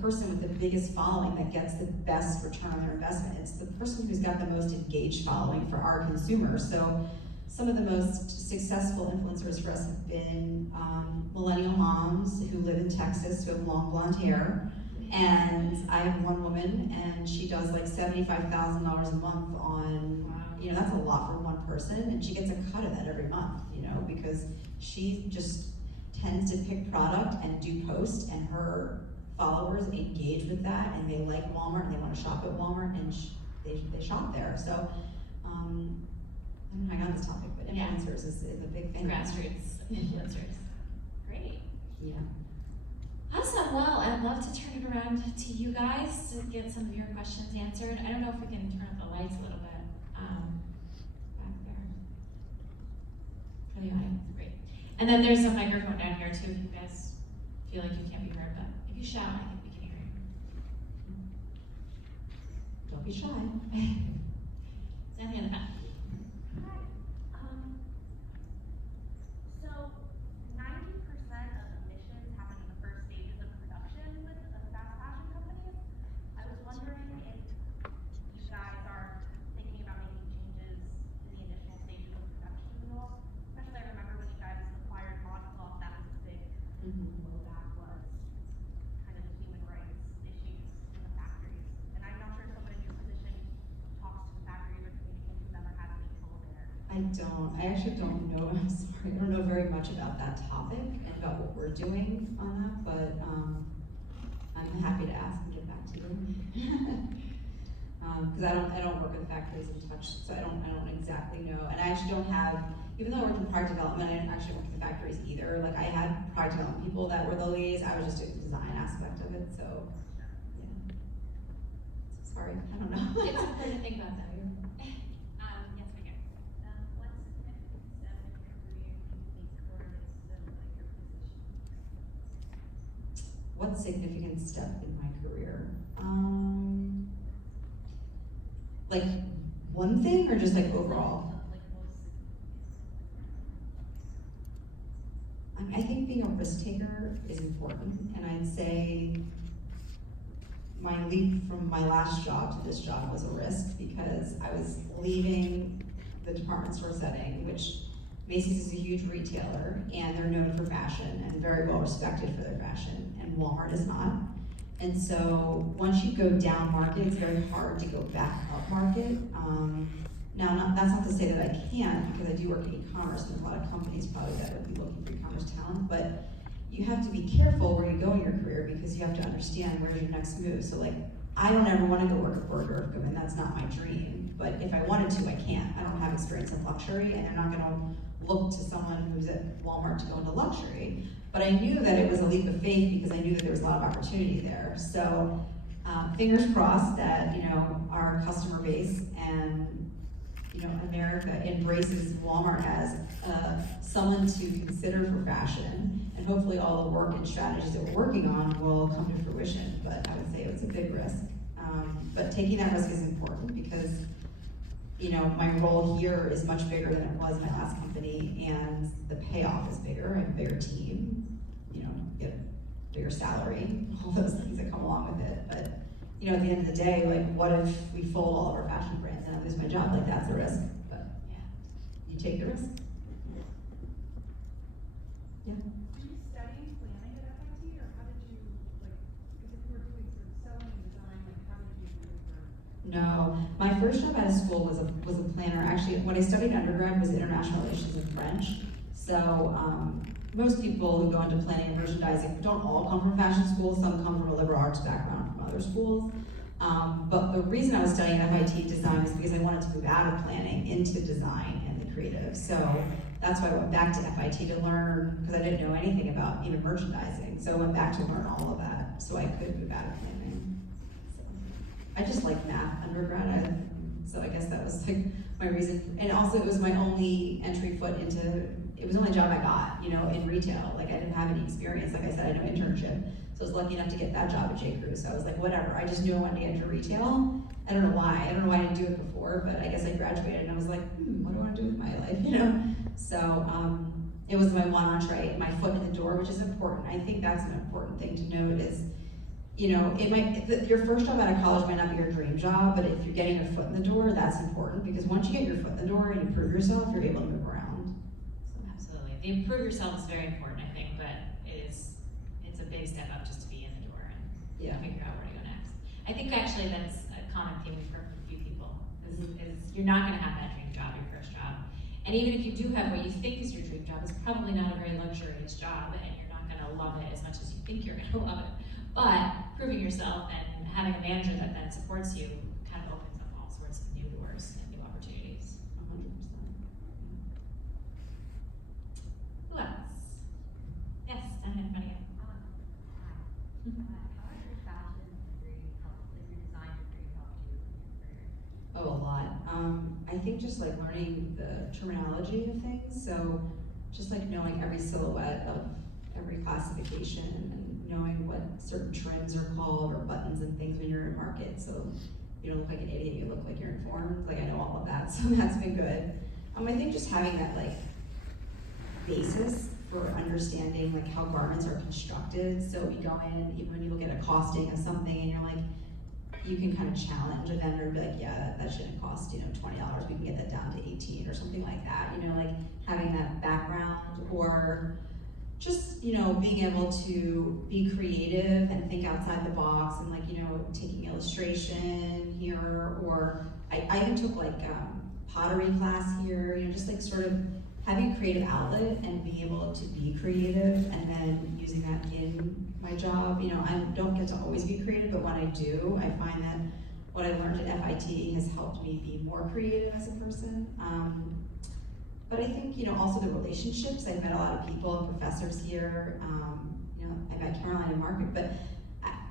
person with the biggest following that gets the best return on their investment. It's the person who's got the most engaged following for our consumers. So some of the most successful influencers for us have been millennial moms who live in Texas who have long blonde hair. And I have one woman, and she does like $75,000 a month on, that's a lot for one person, and she gets a cut of that every month, because she just tends to pick product and do posts, and her followers engage with that, and they like Walmart, and they want to shop at Walmart, and they shop there. So, I don't know how I got on this topic, but influencers is a big thing. Grassroots influencers. Great. Yeah. Awesome. Well, I'd love to turn it around to you guys to get some of your questions answered. I don't know if we can turn up the lights a little bit back there. For the audience. Great. And then there's a microphone down here too if you guys feel like you can't be heard, but if you shout, I think we can hear you. Don't be shy. Stand in the back. actually don't know, I'm sorry, I don't know very much about that topic and about what we're doing on that, but, I'm happy to ask and get back to you. Cause I don't work with factories in touch, so I don't exactly know, and I actually don't have, even though I work in product development, I didn't actually work with the factories either, like I had product development people that were the leads, I was just doing the design aspect of it, so, yeah. Sorry, I don't know. It's important to think about that. Yes, we do. What's the significant step in your career you think correlates to like your position? What significant step in my career? Like one thing or just like overall? Like most I think being a risk taker is important, and I'd say my leap from my last job to this job was a risk because I was leaving the department store setting, which Macy's is a huge retailer and they're known for fashion and very well respected for their fashion, and Walmart is not. And so once you go down market, it's very hard to go back up market. That's not to say that I can't, because I do work in e-commerce and there's a lot of companies probably that would be looking for e-commerce talent, but you have to be careful where you go in your career because you have to understand where's your next move. So like, I don't ever want to go work at Bergdorf Goodman, that's not my dream. But if I wanted to, I can't. I don't have experience in luxury, and they're not gonna look to someone who's at Walmart to go into luxury. But I knew that it was a leap of faith because I knew that there was a lot of opportunity there. So fingers crossed that, our customer base and, America embraces Walmart as someone to consider for fashion, and hopefully all the work and strategies that we're working on will come to fruition. But I would say it's a big risk. But taking that risk is important because, my role here is much bigger than it was in my last company, and the payoff is bigger. I have a bigger team, get a bigger salary, all those things that come along with it. But, at the end of the day, like, what if we fold all of our fashion brands and I lose my job? Like, that's a risk, but Yeah. you take the risk. Yeah. Did you study planning at FIT, or how did you, like, because if you were doing sort of sewing and design, like, how did you do it for? No, my first job out of school was a planner. Actually, when I studied undergrad was international relations and French. So, most people who go into planning and merchandising don't all come from fashion schools. Some come from a liberal arts background from other schools. But the reason I was studying FIT design is because I wanted to move out of planning into design and the creative. So that's why I went back to FIT to learn, because I didn't know anything about even merchandising. So I went back to learn all of that so I could move out of planning. So I just like math undergrad, so I guess that was like my reason. And also it was my only entry foot into, it was the only job I got, in retail. Like I didn't have any experience. Like I said, I had no internship. So I was lucky enough to get that job at J. Crew. So I was like, whatever. I just knew I wanted to get into retail. I don't know why. I don't know why I didn't do it before, but I guess I graduated and I was like, what do I want to do with my life, So it was my one entree, my foot in the door, which is important. I think that's an important thing to note is, your first job out of college might not be your dream job, but if you're getting your foot in the door, that's important, because once you get your foot in the door and you prove yourself, you're able to move around. Absolutely. The improve yourself is very important, I think, but it's a big step up just to be in the door and figure out where to go next. I think actually that's a common theme we've heard from a few people, is you're not gonna have that dream job, your first job. And even if you do have what you think is your dream job, it's probably not a very luxurious job, and you're not gonna love it as much as you think you're gonna love it. But proving yourself and having a manager that then supports you kind of opens up all sorts of new doors and new opportunities. 100%. Who else? Yes, down in front of you. How has your fashion degree helped, like your design degree helped you in your career? Oh, a lot. I think just like learning the terminology of things. So just like knowing every silhouette of every classification and knowing what certain trims are called or buttons and things when you're in market. So you don't look like an idiot, you look like you're informed. Like I know all of that, so that's been good. I think just having that like basis for understanding like how garments are constructed. So you go in, even when you look at a costing of something and you're like, you can kind of challenge a vendor and be like, yeah, that shouldn't cost, $20. We can get that down to 18 or something like that. Like having that background, or just, being able to be creative and think outside the box and like, taking illustration here, or I even took like pottery class here, you know, just like sort of having a creative outlet and being able to be creative and then using that in my job. You know, I don't get to always be creative, but when I do, I find that what I learned at FIT has helped me be more creative as a person. But I think, you know, also the relationships. I've met a lot of people and professors here. You know, I met Caroline and Margaret, but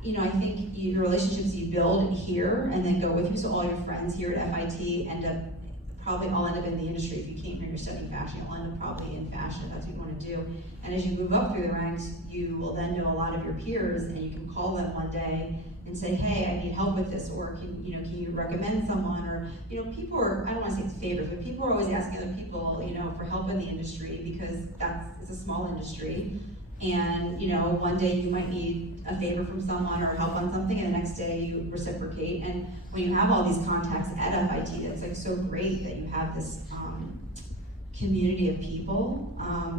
you know, I think the relationships you build here and then go with you. So all your friends here at FIT probably all end up in the industry. If you came here, you're studying fashion, you'll end up probably in fashion if that's what you want to do. And as you move up through the ranks, you will then know a lot of your peers, and you can call them one day and say, hey, I need help with this, or can you recommend someone? Or, you know, people are, I don't want to say it's favorites, but people are always asking other people, you know, for help in the industry because it's a small industry. And, you know, one day you might need a favor from someone or help on something, and the next day you reciprocate. And when you have all these contacts at FIT, it's like so great that you have this community of people.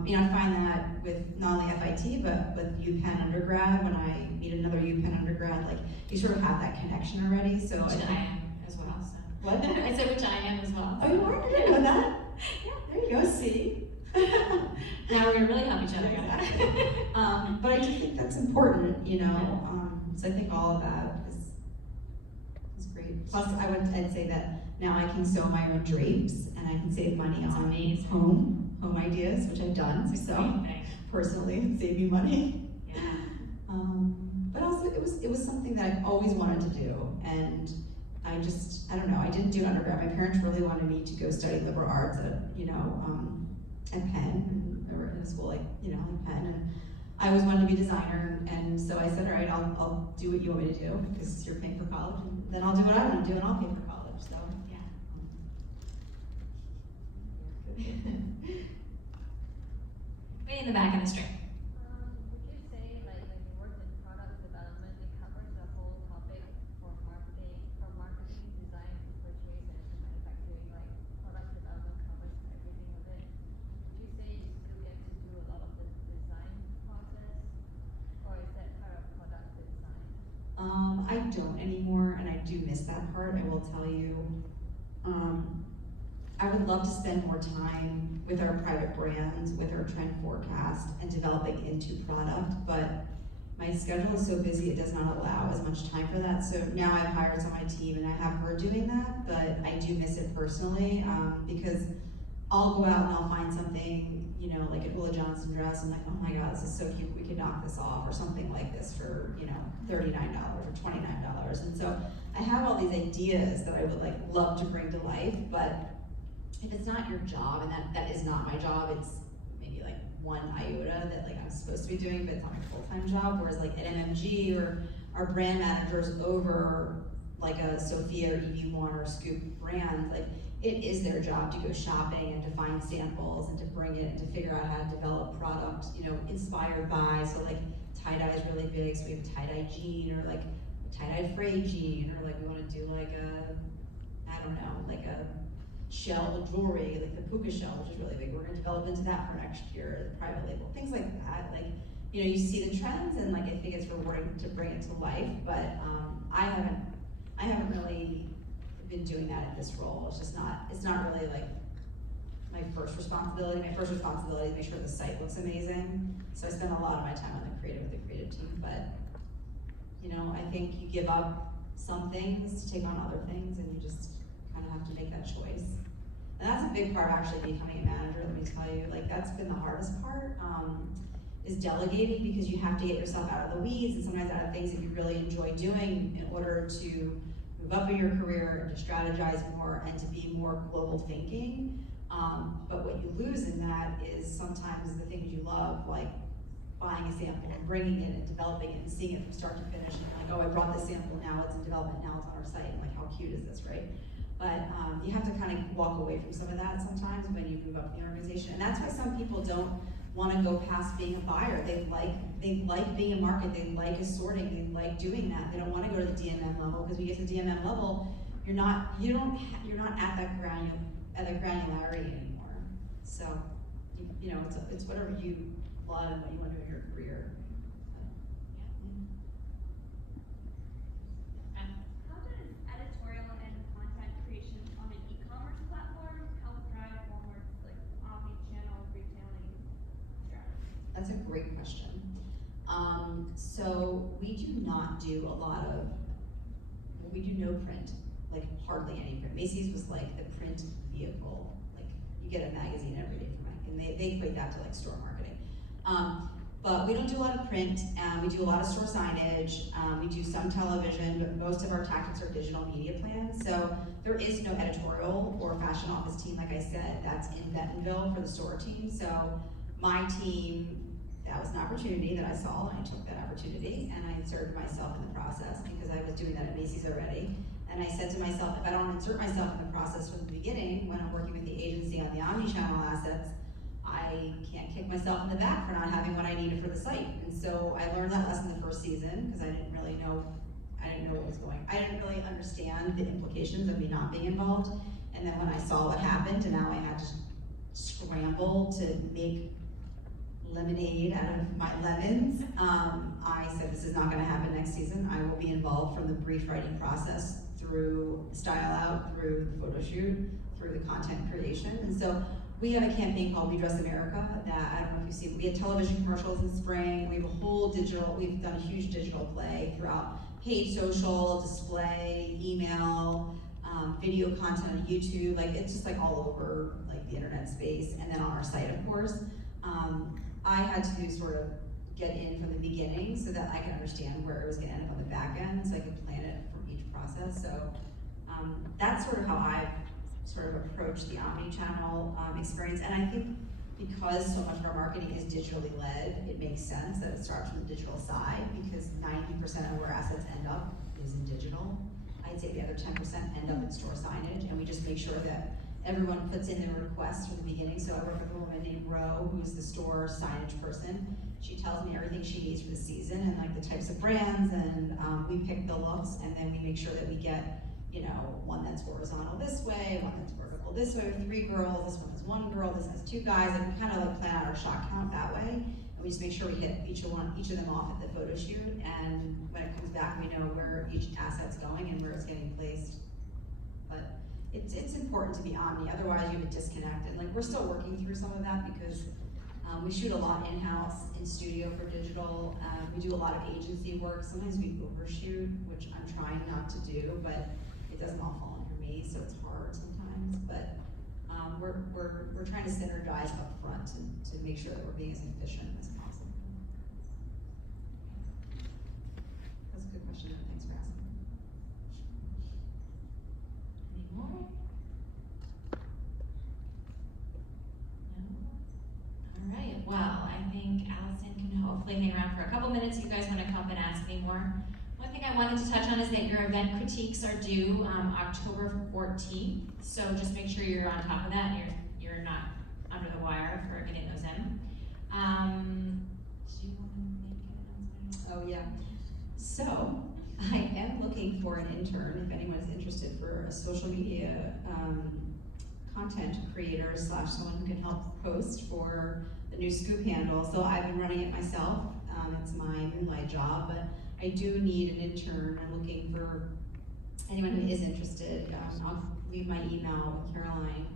You know, I find that with not only FIT, but with UPenn undergrad, when I meet another UPenn undergrad, like you sort of have that connection already. So Which I am as well, so. What? I said, which I am as well. Oh, you are? You didn't know that? Yeah. There you go, see? Now we're gonna really help each other. Exactly. But I do think that's important, you know. So I think all of that is great. Plus, I'd say that now I can sew my own drapes and I can save money That's on amazing. home ideas, which I've done. It's a So great thing. personally, it saved me money. Yeah. But also, it was something that I've always wanted to do, and I don't know. I didn't do undergrad. My parents really wanted me to go study liberal arts at Penn, or in a school like Penn, and I always wanted to be a designer, and so I said, all right, I'll do what you want me to do because you're paying for college, and then I'll do what I want to do, and I'll pay for college. So Way in the back of the string. Would you say, like, when you work in product development, it covers the whole topic from marketing, design, to purchase, and to manufacturing, like, product development covers everything of it? Would you say you still get to do a lot of the design process, or is that part of product design? I don't anymore, and I do miss that part. I will tell you. I would love to spend more time with our private brands, with our trend forecast, and developing into product, but my schedule is so busy it does not allow as much time for that. So now I've hired someone on my team and I have her doing that, but I do miss it personally because I'll go out and I'll find something, you know, like a Willa Johnson dress. I'm like, oh my God, this is so cute. We could knock this off, or something like this for, you know, $39 or $29. And so I have all these ideas that I would like love to bring to life, but if it's not your job, and that is not my job, it's maybe like one iota that like I'm supposed to be doing, but it's not my full-time job. Whereas like at MMG, or our brand managers over like a Sophia or EV1 or Scoop brand, like it is their job to go shopping and to find samples and to bring it and to figure out how to develop product, you know, inspired by. So like tie-dye is really big, so we have tie-dye jean, or like tie-dyed frayed jean, or like we want to do like like a shell jewelry, like the puka shell, which is really big. We're going to develop into that for next year, private label, things like that. Like, you know, you see the trends, and like I think it's rewarding to bring it to life. But I haven't really been doing that in this role. It's not really like my first responsibility. My first responsibility is make sure the site looks amazing. So I spend a lot of my time on the creative with the creative team. But you know, I think you give up some things to take on other things, and you just kind of have to make that choice. And that's a big part of actually becoming a manager, let me tell you. Like, that's been the hardest part, is delegating, because you have to get yourself out of the weeds and sometimes out of things that you really enjoy doing in order to move up in your career and to strategize more and to be more global thinking. But what you lose in that is sometimes the things you love, like buying a sample and bringing it and developing it and seeing it from start to finish, and like, oh, I brought this sample, now it's in development, now it's on our site, and like, how cute is this, right? But you have to kind of walk away from some of that sometimes when you move up in the organization. And that's why some people don't want to go past being a buyer. They like being a market, they like assorting, they like doing that. They don't want to go to the DMM level, because when you get to the DMM level, you're not at that granularity anymore. So you know, it's whatever you love and what you want to do in your career. How does editorial and content creation on an e-commerce platform That's a great question. So we do not do a lot of, we do no print, like hardly any print. Macy's was like the print vehicle, like you get a magazine every day from Mike, and they equate that to like store marketing. But we don't do a lot of print, we do a lot of store signage, we do some television, but most of our tactics are digital media plans. So there is no editorial or fashion office team, like I said, that's in Bentonville for the store team. So my team, that was an opportunity that I saw, and I took that opportunity, and I inserted myself in the process because I was doing that at Macy's already. And I said to myself, if I don't insert myself in the process from the beginning, when I'm working with the agency on the omni-channel assets, I can't kick myself in the back for not having what I needed for the site. And so I learned that lesson the first season because I didn't know what was going. I didn't really understand the implications of me not being involved. And then when I saw what happened, and now I had to scramble to make lemonade out of my lemons, I said this is not going to happen next season. I will be involved from the brief writing process through style out, through the photo shoot, through the content creation. And so we have a campaign called We Dress America that, I don't know if you've seen, we had television commercials in spring, we have a whole digital, we've done a huge digital play throughout paid social, display, email, video content on YouTube, like it's just like all over like the internet space, and then on our site, of course. I had to sort of get in from the beginning so that I could understand where it was gonna end up on the back end, so I could plan it for each process. So that's sort of how I've sort of approached the omni-channel experience. And I think because so much of our marketing is digitally led, it makes sense that it starts from the digital side, because 90% of where assets end up is in digital. I'd say the other 10% end up in store signage, and we just make sure that everyone puts in their requests from the beginning. So I work with a woman named Ro, who's the store signage person. She tells me everything she needs for the season and like the types of brands, and we pick the looks, and then we make sure that we get, you know, one that's horizontal this way, one that's vertical this way with 3 girls, this one has 1 girl, this has 2 guys, and we kind of like plan out our shot count that way. And we just make sure we hit each of them off at the photo shoot, and when it comes back, we know where each asset's going and where it's getting placed. But it's important to be omni, otherwise you have a disconnect. And like we're still working through some of that because we shoot a lot in-house in studio for digital. We do a lot of agency work. Sometimes we overshoot, which I'm trying not to do, but it doesn't all fall under me, so it's hard sometimes. But we're trying to synergize up front to make sure that we're being as efficient as possible. That's a good question, and thanks for asking. Any more? No? All right, well, I think Allison can hopefully hang around for a couple minutes if you guys want to come and ask me more. One thing I wanted to touch on is that your event critiques are due October 14th, so just make sure you're on top of that and you're not under the wire for getting those in. Do you want to make an announcement? Oh, yeah. So, I am looking for an intern, if anyone is interested, for a social media content creator / someone who can help post for the new Scoop handle. So I've been running it myself. It's my moonlight job, but I do need an intern. I'm looking for anyone who is interested. I'll leave my email with Caroline.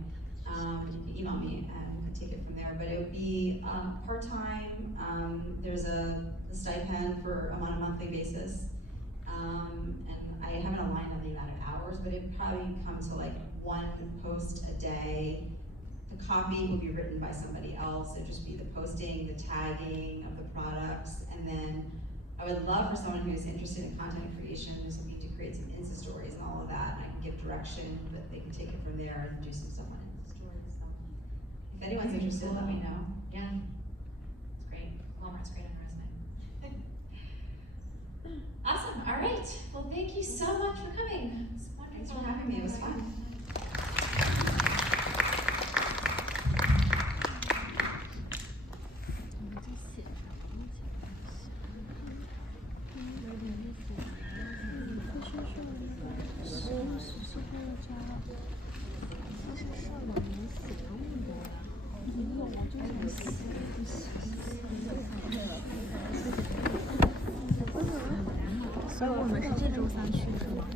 You can email me and we can take it from there. But it would be part-time. There's a stipend for on a monthly basis. And I haven't aligned on the amount of hours, but it probably comes to like 1 post a day. The copy will be written by somebody else. It'd just be the posting, the tagging of the products, and then I would love for someone who's interested in content creation, who's looking to create some Insta stories and all of that, and I can give direction that they can take it from there and do some stuff on Insta stories. So if anyone's interested, let me know. Yeah, it's great. Walmart's great on our resume. Awesome, all right. Well, thank you so much for coming. It's wonderful. Thanks for having me. It was fun.所以我们是这周3去是吗？